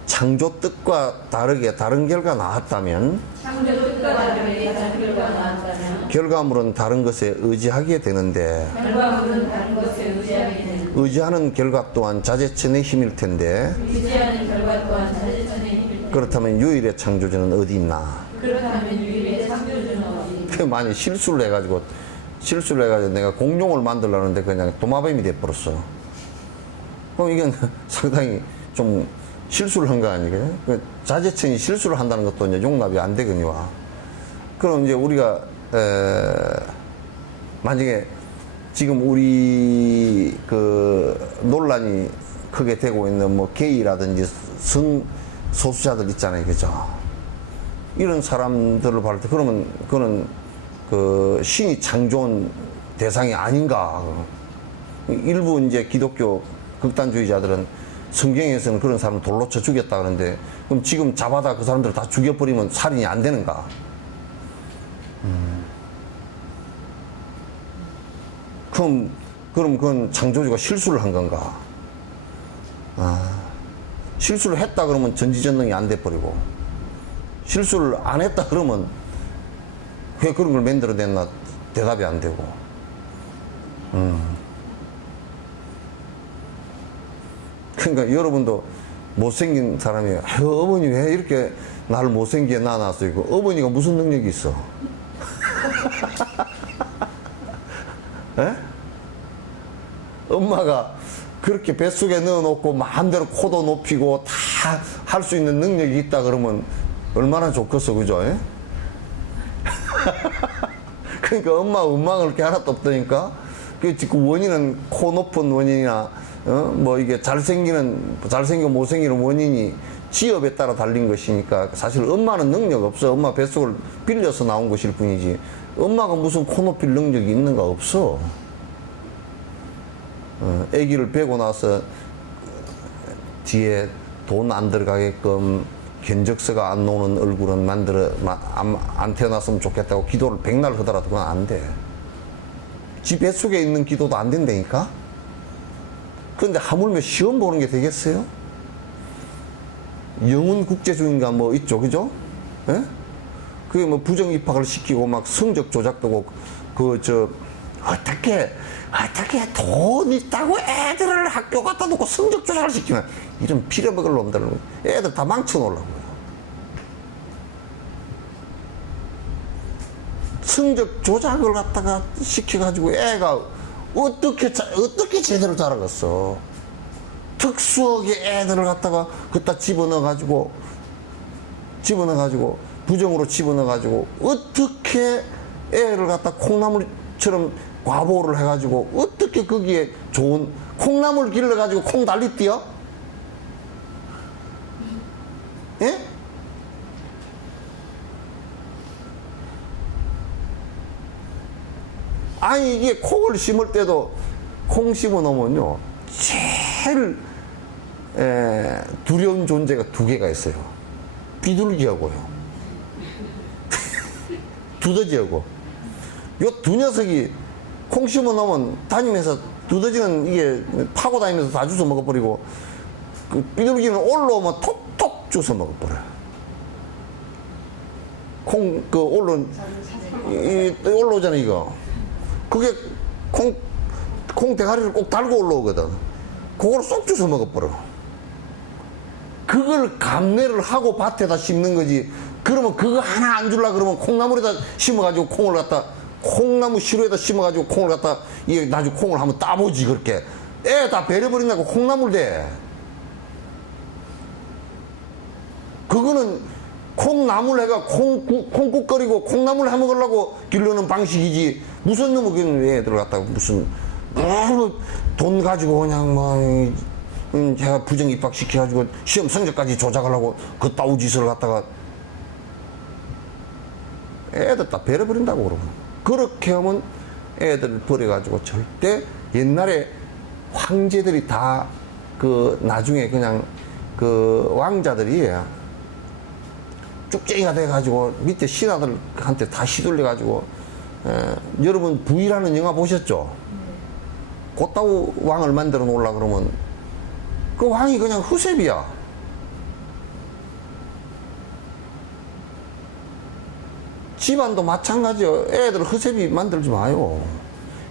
창조 뜻과 다르게 다른 결과 나왔다면 창조 뜻과 다르게 다른 결과가 나왔다면 결과물은 다른 것에 의지하게 되는데 결과물은 다른 것에 의지하게 되는 의지하는 결과 또한 자재천의 힘일 텐데 의지하는 결과 또한 자재천의 힘일 때 그렇다면 유일의 창조주는 어디 있나? 그렇다면 유일의 창조주는 어디 많이 실수를 해가지고 내가 공룡을 만들려는데 그냥 도마뱀이 돼버렸어. 그럼 이건 상당히 좀 실수를 한 거 아니에요? 자재천이 실수를 한다는 것도 이제 용납이 안 되거니와. 그럼 이제 우리가, 만약에 지금 우리 그 논란이 크게 되고 있는 뭐 게이라든지 성소수자들 있잖아요. 그죠? 이런 사람들을 볼 때 그러면 그거는 그 신이 창조한 대상이 아닌가. 일부 이제 기독교 극단주의자들은 성경에서는 그런 사람을 돌로 쳐 죽였다 그러는데 그럼 지금 잡아다 그 사람들을 다 죽여버리면 살인이 안 되는가? 그럼 그건 창조주가 실수를 한 건가? 실수를 했다 그러면 전지전능이 안 돼버리고 실수를 안 했다 그러면 왜 그런 걸 만들어냈나 대답이 안 되고. 그러니까 여러분도 못생긴 사람이 어머니 왜 이렇게 나를 못생기게 낳아놨어? 이거 어머니가 무슨 능력이 있어? 에? 엄마가 그렇게 뱃속에 넣어놓고 마음대로 코도 높이고 다 할 수 있는 능력이 있다 그러면 얼마나 좋겠어, 그죠? 에? 그러니까 엄마 원망을 게 하나도 없다니까. 그 원인은 코 높은 원인이나 뭐 이게 잘생긴 못생기는 원인이 지업에 따라 달린 것이니까 사실 엄마는 능력 없어. 엄마 뱃속을 빌려서 나온 것일 뿐이지 엄마가 무슨 코 높일 능력이 있는가 없어. 아기를 베고 나서 뒤에 돈 안 들어가게끔 견적서가 안 나오는 얼굴은 안 태어났으면 좋겠다고 기도를 백날 하더라도 그건 안 돼. 지 뱃속에 있는 기도도 안 된다니까? 그런데 하물며 시험 보는 게 되겠어요? 영훈 국제주의인가 뭐 있죠, 그죠? 예? 그게 뭐 부정 입학을 시키고 막 성적 조작되고 어떻게 돈 있다고 애들을 학교 갖다 놓고 성적 조작을 시키면 이런 빌어먹을 놈들은 애들 다 망쳐놓으려고요. 성적 조작을 갖다가 시켜가지고 애가 어떻게 제대로 자라겠어. 특수하게 애들을 갖다가 그따 집어넣어가지고 부정으로 집어넣어가지고 어떻게 애를 갖다 콩나물처럼 과보를 해가지고 어떻게 거기에 좋은 콩나물 길러가지고 콩 달리 뛰어? 예? 아니 이게 콩을 심을 때도 콩 심어 놓으면요, 제일 두려운 존재가 두 개가 있어요. 비둘기하고요. 두더지하고. 요 두 녀석이 콩 심어 놓으면 다니면서 두더지는 이게 파고 다니면서 다 주워 먹어버리고, 그 비둘기는 올라오면 톡톡 주워 먹어버려요. 콩, 올라오잖아, 이거. 그게 콩 대가리를 꼭 달고 올라오거든. 그걸 쏙 주워 먹어버려. 그걸 감내를 하고 밭에다 심는 거지. 그러면 그거 하나 안 줄라 그러면 콩나물에다 심어가지고 콩을 갖다, 콩나무 시루에다 심어가지고 콩을 갖다, 이게 나중에 콩을 한번 따보지, 그렇게. 애 다 베려버린다고 콩나물 돼. 그거는 콩나물 해가 콩국거리고 콩나물 해 먹으려고 기르는 방식이지. 무슨 놈의 애들 갖다가 무슨, 돈 가지고 그냥 제가 부정 입학시켜가지고 시험 성적까지 조작하려고 그 따우 짓을 갖다가 애들 다 베려버린다고 그러고. 그렇게 하면 애들 버려가지고 절대 옛날에 황제들이 다 나중에 그냥 왕자들이 쭉쟁이가 돼가지고 밑에 신하들한테 다 휘둘려가지고 여러분 부위라는 영화 보셨죠? 그따구 왕을 만들어 놓으려 그러면 그 왕이 그냥 후세비야. 집안도 마찬가지요. 애들 허세비 만들지 마요.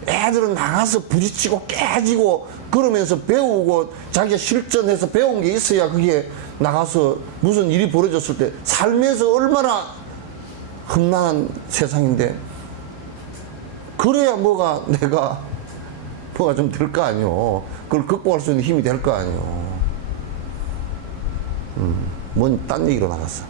애들은 나가서 부딪히고 깨지고 그러면서 배우고 자기가 실전해서 배운 게 있어야 그게 나가서 무슨 일이 벌어졌을 때 삶에서 얼마나 험난한 세상인데, 그래야 뭐가 좀 될 거 아니요. 그걸 극복할 수 있는 힘이 될 거 아니요. 뭔 딴 얘기로 나갔어.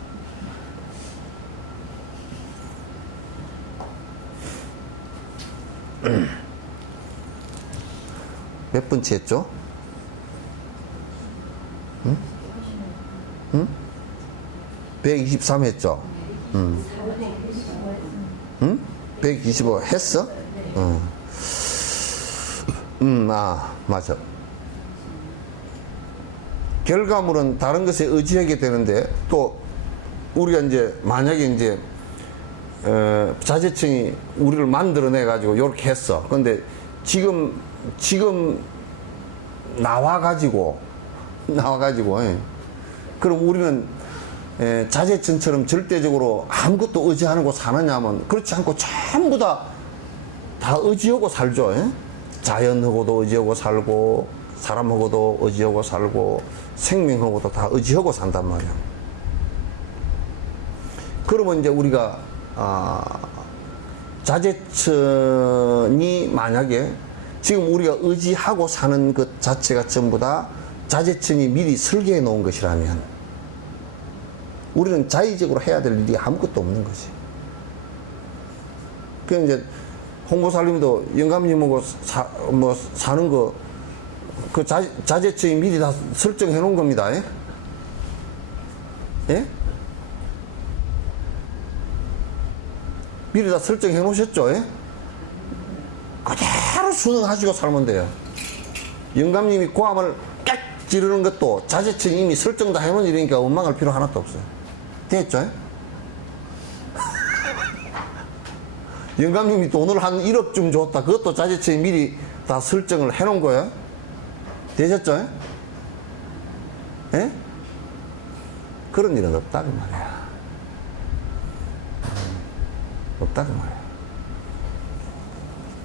몇 번째 했죠? 응? 응? 123 했죠? 응? 125 했어? 응. 맞아. 결과물은 다른 것에 의지하게 되는데, 또 우리가 이제 만약에 이제 자재청이 우리를 만들어내 가지고 이렇게 했어. 근데 지금 나와가지고 그럼 우리는 자재청처럼 절대적으로 아무것도 의지 안 하고 사느냐 하면 그렇지 않고 전부 다 의지하고 살죠. 자연하고도 의지하고 살고, 사람하고도 의지하고 살고, 생명하고도 다 의지하고 산단 말이야. 그러면 이제 우리가 자재청이 만약에 지금 우리가 의지하고 사는 것 자체가 전부 다 자재청이 미리 설계해 놓은 것이라면 우리는 자의적으로 해야 될 일이 아무것도 없는 거지. 그 이제 홍보살님도 영감님하고 사는 거 그 자재청이 미리 다 설정해 놓은 겁니다. 예? 예? 미리 다 설정해 놓으셨죠? 예? 그대로 순응하시고 살면 돼요. 영감님이 고함을 깍 지르는 것도 자재청이 이미 설정 다 해놓은 일이니까 원망할 필요 하나도 없어요. 됐죠? 예? 영감님이 돈을 한 1억쯤 줬다. 그것도 자재청이 미리 다 설정을 해놓은 거예요. 되셨죠? 예? 그런 일은 없다고 말이야. 없다고 말이야.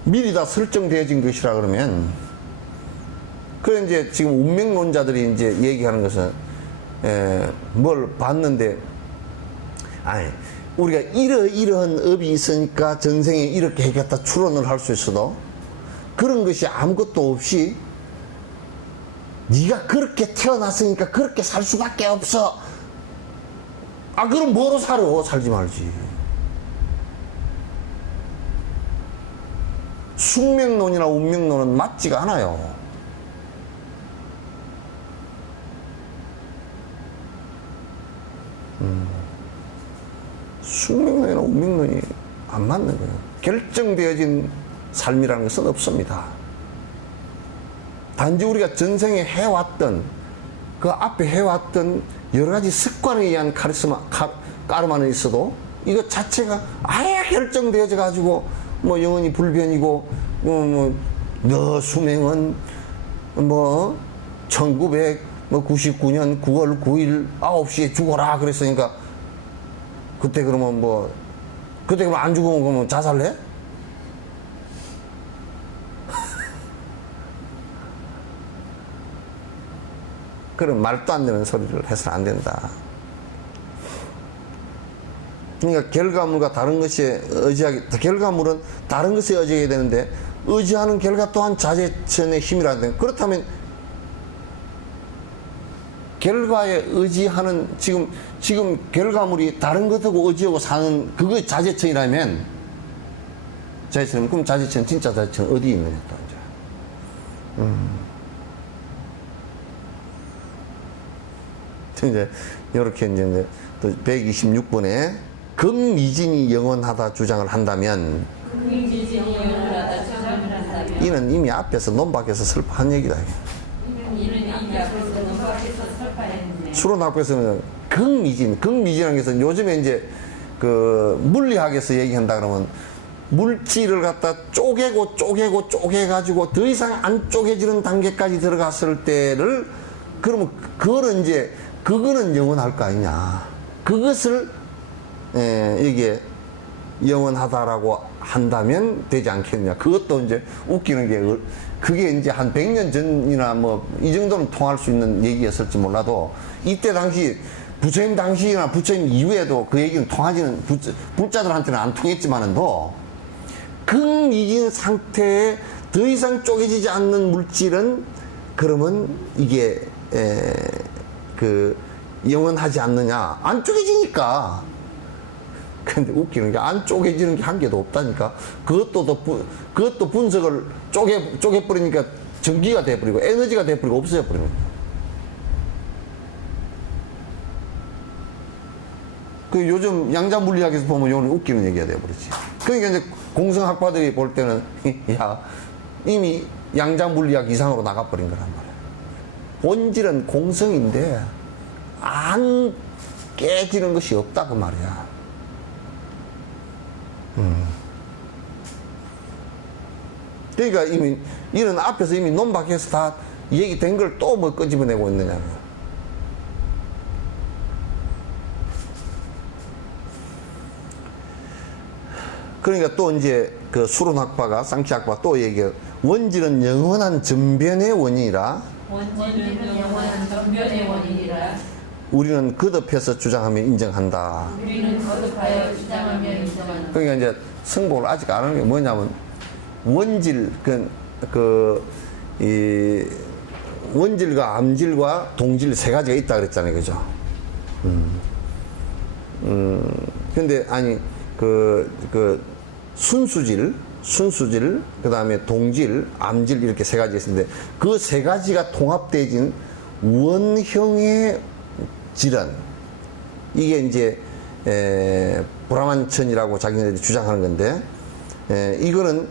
미리 다 설정되어진 것이라 그러면, 그래 이제 지금 운명론자들이 이제 얘기하는 것은 뭘 봤는데, 우리가 이러한 업이 있으니까 전생에 이렇게 해겠다 추론을 할 수 있어도 그런 것이 아무것도 없이 네가 그렇게 태어났으니까 그렇게 살 수밖에 없어. 그럼 뭐로 살아? 살지 말지. 숙명론이나 운명론은 맞지가 않아요. 숙명론이나 운명론이 안 맞는 거예요. 결정되어진 삶이라는 것은 없습니다. 단지 우리가 전생에 해왔던 그 앞에 해왔던 여러 가지 습관에 의한 까르마는 있어도 이거 자체가 아예 결정되어져 가지고 뭐 영원히 불변이고 너 수명은 뭐 1999년 9월 9일 9시에 죽어라 그랬으니까 그때 그러면 그때 그럼 안 죽으면 그러면 자살해? 그런 말도 안 되는 소리를 해서는 안 된다. 그러니까 결과물과 다른 것에 결과물은 다른 것에 의지해야 되는데 의지하는 결과 또한 자제천의 힘이라는. 그렇다면 결과에 의지하는 지금 결과물이 다른 것하고 의지하고 사는 그거 자제천이라면 그럼 자제천 진짜 자제천 어디 있느냐 또 이제 이렇게 이제 또 126번에 금미진이 영원하다 주장을 한다면 이는 이미 앞에서 논박에서 설파한 얘기다. 수론 학교에서는 극미진이라는 것은 요즘에 이제 그 물리학에서 얘기한다 그러면 물질을 갖다 쪼개가지고 더 이상 안 쪼개지는 단계까지 들어갔을 때를 그러면 그거는 영원할 거 아니냐. 그것을 이게 영원하다라고 한다면 되지 않겠느냐. 그것도 이제 웃기는 게 그게 이제 한 100년 전이나 뭐 이 정도는 통할 수 있는 얘기였을지 몰라도 이때 당시 부처님 당시나 부처님 이후에도 그 얘기는 통하지는 불자들한테는 안 통했지만은도 극미진 상태에 더 이상 쪼개지지 않는 물질은 그러면 이게 영원하지 않느냐. 안 쪼개지니까. 근데 웃기는 게 안 쪼개지는 게 한 개도 없다니까. 그것도 분석을 쪼개버리니까 전기가 돼버리고 에너지가 돼버리고 없어져 버리는 거야. 그 요즘 양자물리학에서 보면 이거는 웃기는 얘기가 돼버리지. 그러니까 이제 공성학파들이 볼 때는 야 이미 양자물리학 이상으로 나가버린 거란 말이야. 본질은 공성인데 안 깨지는 것이 없다 그 말이야. 그러니까 이미 이런 앞에서 이미 논박해서 다 얘기된 걸 또 뭐 끄집어내고 있느냐고. 그러니까 또 이제 그 수론학파가 쌍치학파 또 얘기해. 원질은 영원한 전변의 원인이라. 원진은 영원한 전변의 원인이라. 우리는 거듭해서 주장하며 인정한다. 우리는 거듭하여 주장하며 인정한다. 그러니까 이제 승복을 아직 안 하는 게 뭐냐면 원질 이 원질과 암질과 동질 세 가지가 있다 그랬잖아요, 그죠? 근데 아니 순수질, 그다음에 동질, 암질 이렇게 세 가지가 있는데 그 세 가지가 통합되진 원형의 질은 이게 이제 브라만천이라고 자기네들이 주장하는 건데 이거는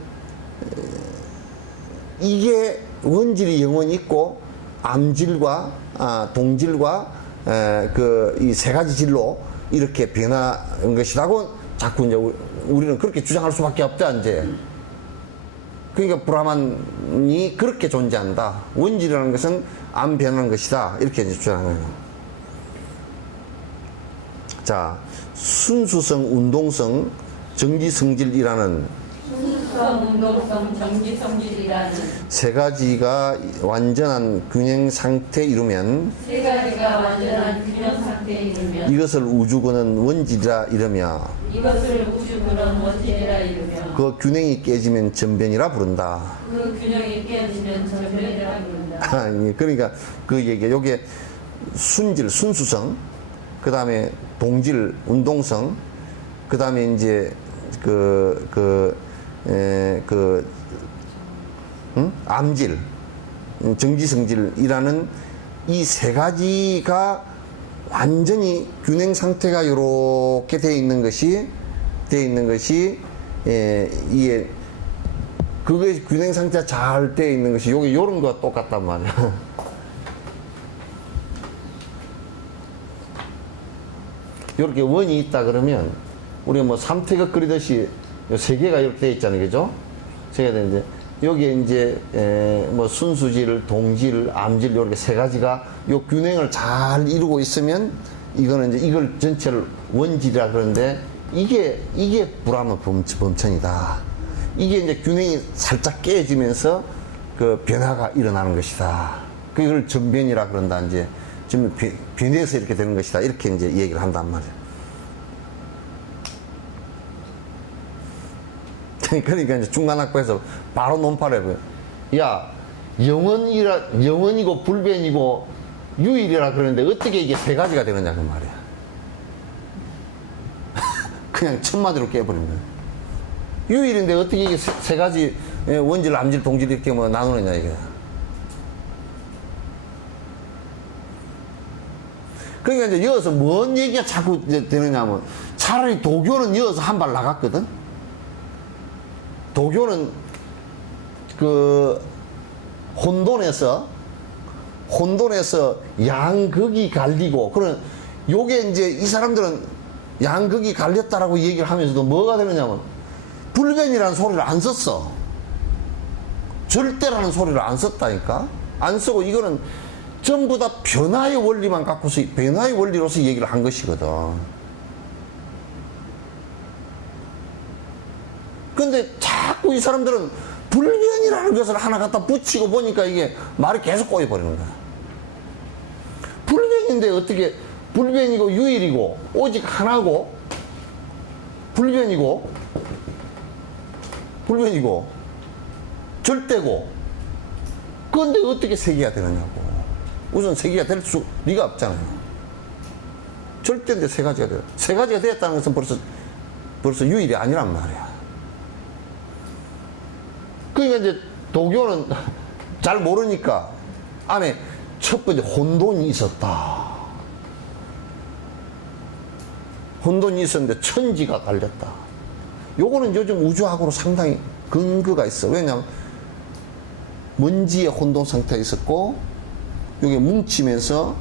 이게 원질이 영원히 있고 암질과 동질과 이 세 가지 질로 이렇게 변화한 것이라고 자꾸 이제 우리는 그렇게 주장할 수밖에 없다 이제. 그러니까 브라만이 그렇게 존재한다. 원질이라는 것은 안 변하는 것이다. 이렇게 이제 주장하는 거예요. 자, 순수성, 운동성, 정지성질이라는 순수성, 운동성, 정지성질이라는 세 가지가 완전한 균형 상태에 이루면 세 가지가 완전한 균형 상태에 이르면 이것을 우주근은 원질이라 이르며 이것을 우주근원 원질이라 이르며 그 균형이 깨지면 전변이라 부른다. 그 균형이 깨어지면 전변이라 부른다. 그러니까 그 얘기야. 요게 순질, 순수성, 그 다음에 동질, 운동성, 그 다음에 이제 암질, 정지성질이라는 이 세 가지가 완전히 균형 상태가 이렇게 되어 있는 것이 이게 그게 균형 상태가 잘 돼 있는 것이 요게 요런 거와 똑같단 말이야. 요렇게 원이 있다 그러면 우리가 뭐 삼태극 그리듯이 요 세 개가 이렇게 돼 있잖아요. 그죠? 세 개가 되는데 여기에 이제 뭐 순수질, 동질, 암질 요렇게 세 가지가 요 균형을 잘 이루고 있으면 이거는 이제 이걸 전체를 원질이라 그러는데 이게 불암의 범천이다. 이게 이제 균형이 살짝 깨지면서 그 변화가 일어나는 것이다. 그걸 전변이라 그런다. 이제 좀 변해서 이렇게 되는 것이다. 이렇게 이제 얘기를 한단 말이에요. 그러니까 이제 중간학부에서 바로 논파를 해봐요. 야, 영원이고 불변이고 유일이라 그러는데 어떻게 이게 세 가지가 되느냐 그 말이야. 그냥 첫마디로 깨버린 거야. 유일인데 어떻게 이게 세 가지 원질, 암질, 동질 이렇게 뭐 나누느냐 이게. 그러니까 이제 여기서 뭔 얘기가 자꾸 이제 되느냐면 차라리 도교는 여기서 한 발 나갔거든. 도교는 그 혼돈에서 양극이 갈리고 그런 요게 이제 이 사람들은 양극이 갈렸다라고 얘기를 하면서도 뭐가 되느냐면 불변이라는 소리를 안 썼어. 절대라는 소리를 안 썼다니까. 안 쓰고 이거는 전부 다 변화의 원리만 갖고서 변화의 원리로서 얘기를 한 것이거든. 근데 자꾸 이 사람들은 불변이라는 것을 하나 갖다 붙이고 보니까 이게 말이 계속 꼬여버리는 거야. 불변인데 어떻게 불변이고 유일이고 오직 하나고 불변이고 절대고 그런데 어떻게 세 개가 되느냐고. 우선 세 개가 될 수 리가 없잖아요. 절대인데 세 가지가 돼요. 세 가지가 되었다는 것은 벌써 유일이 아니란 말이야. 그러니까 이제 도교는 잘 모르니까 안에 첫 번째 혼돈이 있었다. 혼돈이 있었는데 천지가 갈렸다. 요거는 요즘 우주학으로 상당히 근거가 있어. 왜냐하면 먼지의 혼돈 상태가 있었고 요게 뭉치면서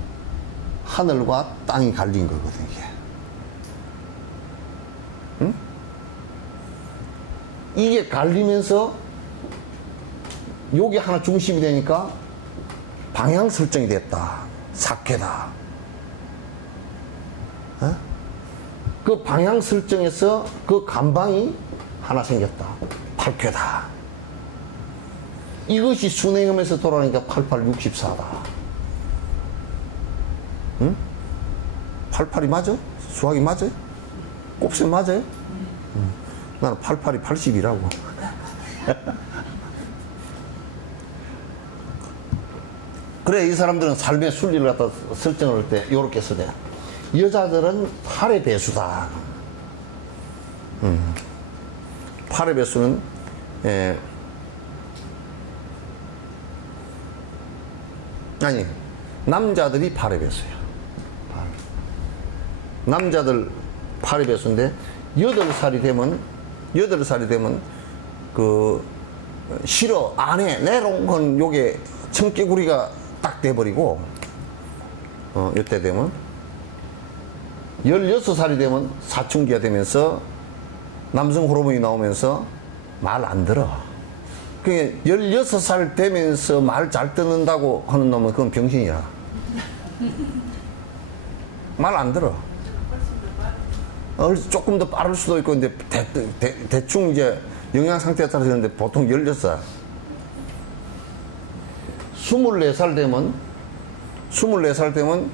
하늘과 땅이 갈린 거거든 이게. 응? 이게 갈리면서 요게 하나 중심이 되니까 방향 설정이 됐다. 사쾌다. 어? 그 방향 설정에서 그 감방이 하나 생겼다. 팔쾌다. 이것이 순행하면서 돌아가니까 8864다. 응? 88이 맞아? 수학이 맞아? 곱셈 맞아요? 나는 88이 80이라고. 그래, 이 사람들은 삶의 순리를 갖다 설정을 할 때 요렇게 써대. 여자들은 8의 배수다. 8의 배수는 아니 남자들이 8의 배수야. 남자들 8의 배수인데 8살이 되면 그 싫어 안 해 내롱 건 요게 청개구리가 딱 돼버리고 이때 되면 16살이 되면 사춘기가 되면서 남성 호르몬이 나오면서 말 안 들어. 그게 16살 되면서 말 잘 듣는다고 하는 놈은 그건 병신이야. 말 안 들어. 조금 더 빠를 수도 있고, 근데 대충 이제 영양 상태에 따라서 그러는데 보통 16살. 24살 되면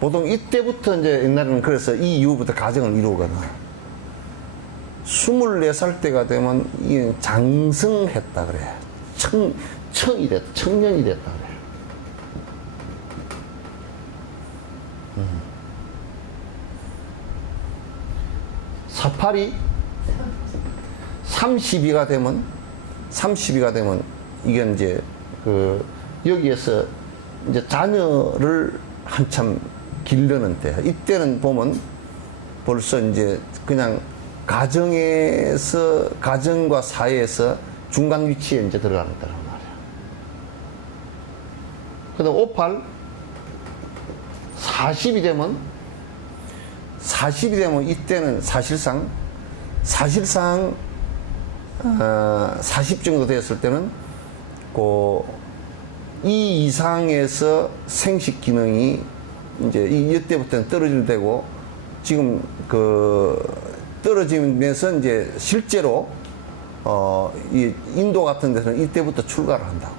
보통 이때부터 이제 옛날에는 그래서 이 이후부터 가정을 이루거든. 24살 때가 되면 이 장성했다 그래. 청이 됐다. 청년이 됐다 그래. 48이 32가 되면 이게 이제 여기에서 이제 자녀를 한참 기르는 때, 이때는 보면 벌써 이제 그냥 가정과 사회에서 중간 위치에 이제 들어가는 거란 말이야. 그다음 58 40이 되면 이때는 사실상 40 정도 됐을 때는 이 이상에서 생식 기능이 이제 이때부터는 떨어질 때고 지금 떨어지면서 이제 실제로 이 인도 같은 데서는 이때부터 출가를 한다고.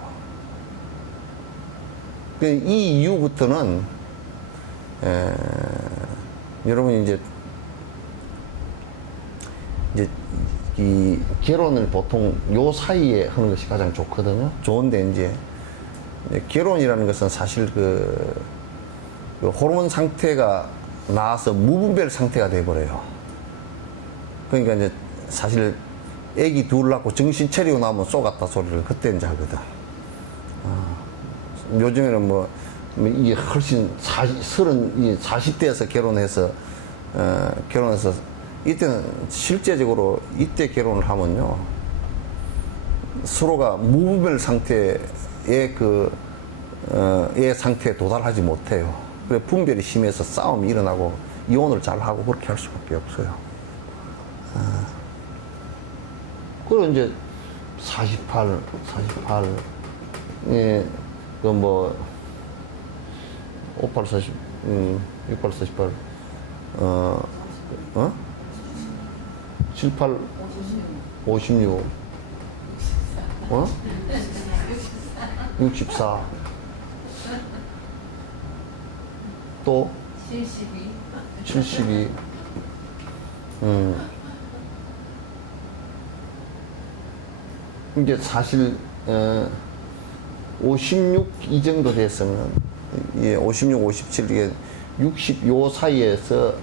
이 이후부터는 여러분이 이제 이 결혼을 보통 요 사이에 하는 것이 가장 좋거든요. 좋은데 이제 결혼이라는 것은 사실 그 호르몬 상태가 나와서 무분별 상태가 돼버려요. 그러니까 이제 사실 애기 둘 낳고 정신 차리고 나면 쏘갔다 소리를 그때 이제 하거든. 요즘에는 뭐 이게 훨씬 40대에서 결혼해서 이때는 실제적으로 이때 결혼을 하면요 서로가 무분별 상태의 의 상태에 도달하지 못해요. 그래 분별이 심해서 싸움이 일어나고 이혼을 잘 하고 그렇게 할 수밖에 없어요. 그리고 이제 48, 예, 58, 40, 68, 48, 78, 56, 64, 또 72, 이제 사실 56 이 정도 됐으면 56, 57 이게 60 요 사이에서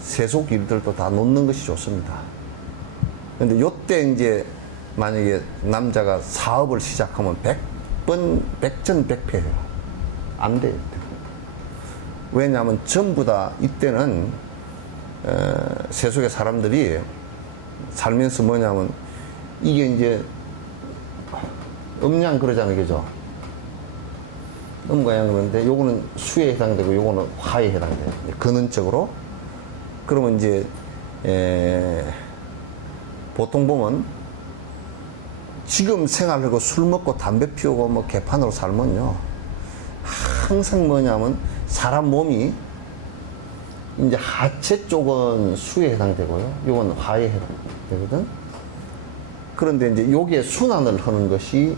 세속 일들도 다 놓는 것이 좋습니다. 근데 요때 이제 만약에 남자가 사업을 시작하면 100전 100패예요. 안 돼요. 왜냐하면 전부 다 이때는 세속의 사람들이 살면서 뭐냐면 이게 이제 음양 그러잖아요. 그죠? 음과 양 그러는데 요거는 수에 해당되고 요거는 화에 해당돼요. 근원적으로. 그러면 이제 보통 보면 지금 생활하고 술 먹고 담배 피우고 뭐 개판으로 살면요 항상 뭐냐면 사람 몸이 이제 하체 쪽은 수에 해당되고요 요건 화에 해당되거든. 그런데 이제 요게 순환을 하는 것이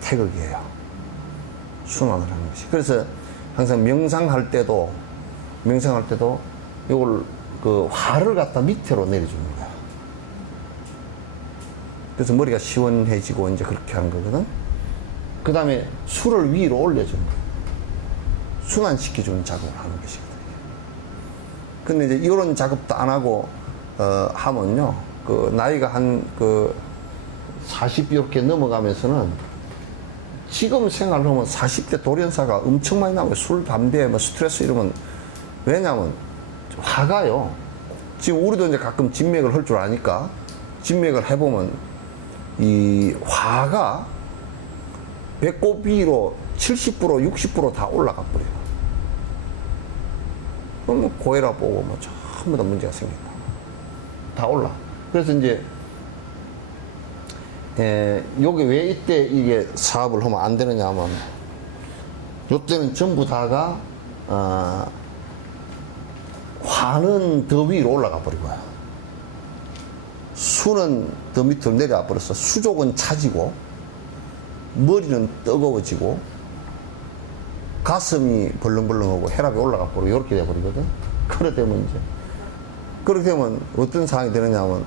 태극이에요. 순환을 하는 것이. 그래서 항상 명상할 때도 요걸 그 화를 갖다 밑으로 내려주는 거야. 그래서 머리가 시원해지고 이제 그렇게 하는 거거든. 그 다음에 술을 위로 올려주는 거야. 순환시켜주는 작업을 하는 것이거든요. 근데 이제 이런 작업도 안 하고 하면요 그 나이가 한 40 이렇게 넘어가면서는 지금 생활을 하면 40대 돌연사가 엄청 많이 나와요. 술, 담배, 뭐 스트레스 이러면. 왜냐면 화가요. 지금 우리도 이제 가끔 진맥을 할 줄 아니까 진맥을 해보면 이 화가 배꼽 위로 70% 60% 다 올라가 버려요. 그러면 고혈압 보고 뭐 전부 다 문제가 생긴다. 다 올라. 그래서 이제 요게 왜 이때 이게 사업을 하면 안 되느냐 하면 요때는 전부 다가 화는 더 위로 올라가 버리고요. 수는 더 밑으로 내려와 버려서 수족은 차지고 머리는 뜨거워지고 가슴이 벌렁벌렁하고 혈압이 올라가 버리고 이렇게 돼 버리거든. 그렇게 되면 어떤 상황이 되느냐 하면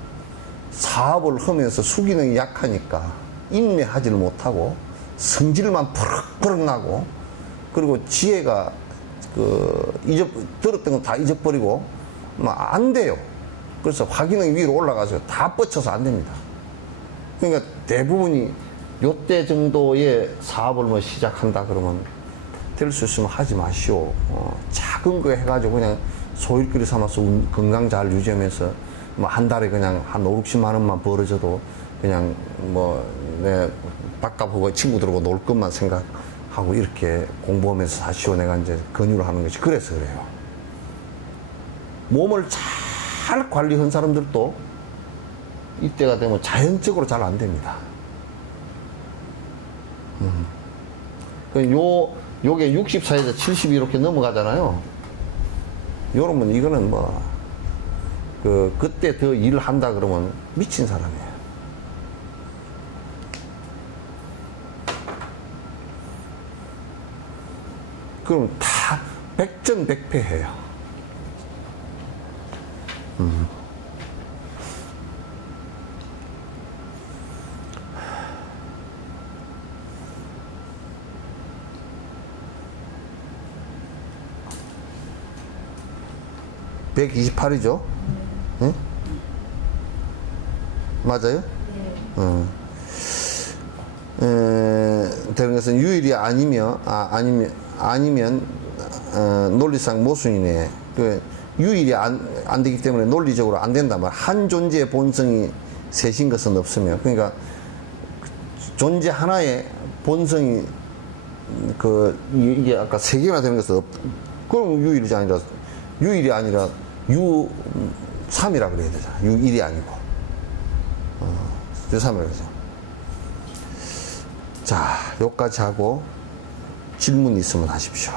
사업을 하면서 수기능이 약하니까 인내하지를 못하고 성질만 푸럭푸럭 나고 그리고 지혜가 들었던 건 다 잊어버리고 막 안 돼요. 그래서 화기능이 위로 올라가서 다 뻗쳐서 안 됩니다. 그러니까 대부분이 요때 정도의 사업을 뭐 시작한다 그러면 될 수 있으면 하지 마시오. 작은 거 해가지고 그냥 소일거리 삼아서 건강 잘 유지하면서 뭐 한 달에 그냥 한 5, 60만 원만 벌어져도 그냥 뭐 내 밥값하고 친구들하고 놀 것만 생각하고 이렇게 공부하면서 사시오 내가 이제 권유를 하는 것이 그래서 그래요. 몸을 잘 관리한 사람들도 이때가 되면 자연적으로 잘 안 됩니다. 요게 64에서 70 이렇게 넘어가잖아요. 여러분, 이거는 뭐, 그때 더 일을 한다 그러면 미친 사람이에요. 그럼 다 백전백패해요. 음. (128이죠) 응? 맞아요? 되는 것은 유일이 아니면 논리상 모순이네. 그 유일이 안 되기 때문에 논리적으로 안 된단 말이야. 한 존재의 본성이 셋인 것은 없으며, 그러니까 존재 하나의 본성이 이게 아까 세 개나 되는 것은 그럼 유일이 아니라 유3이라 그래야 되잖아. 유1이 아니고 유3이라 그러죠. 자, 여기까지 하고 질문 있으면 하십시오.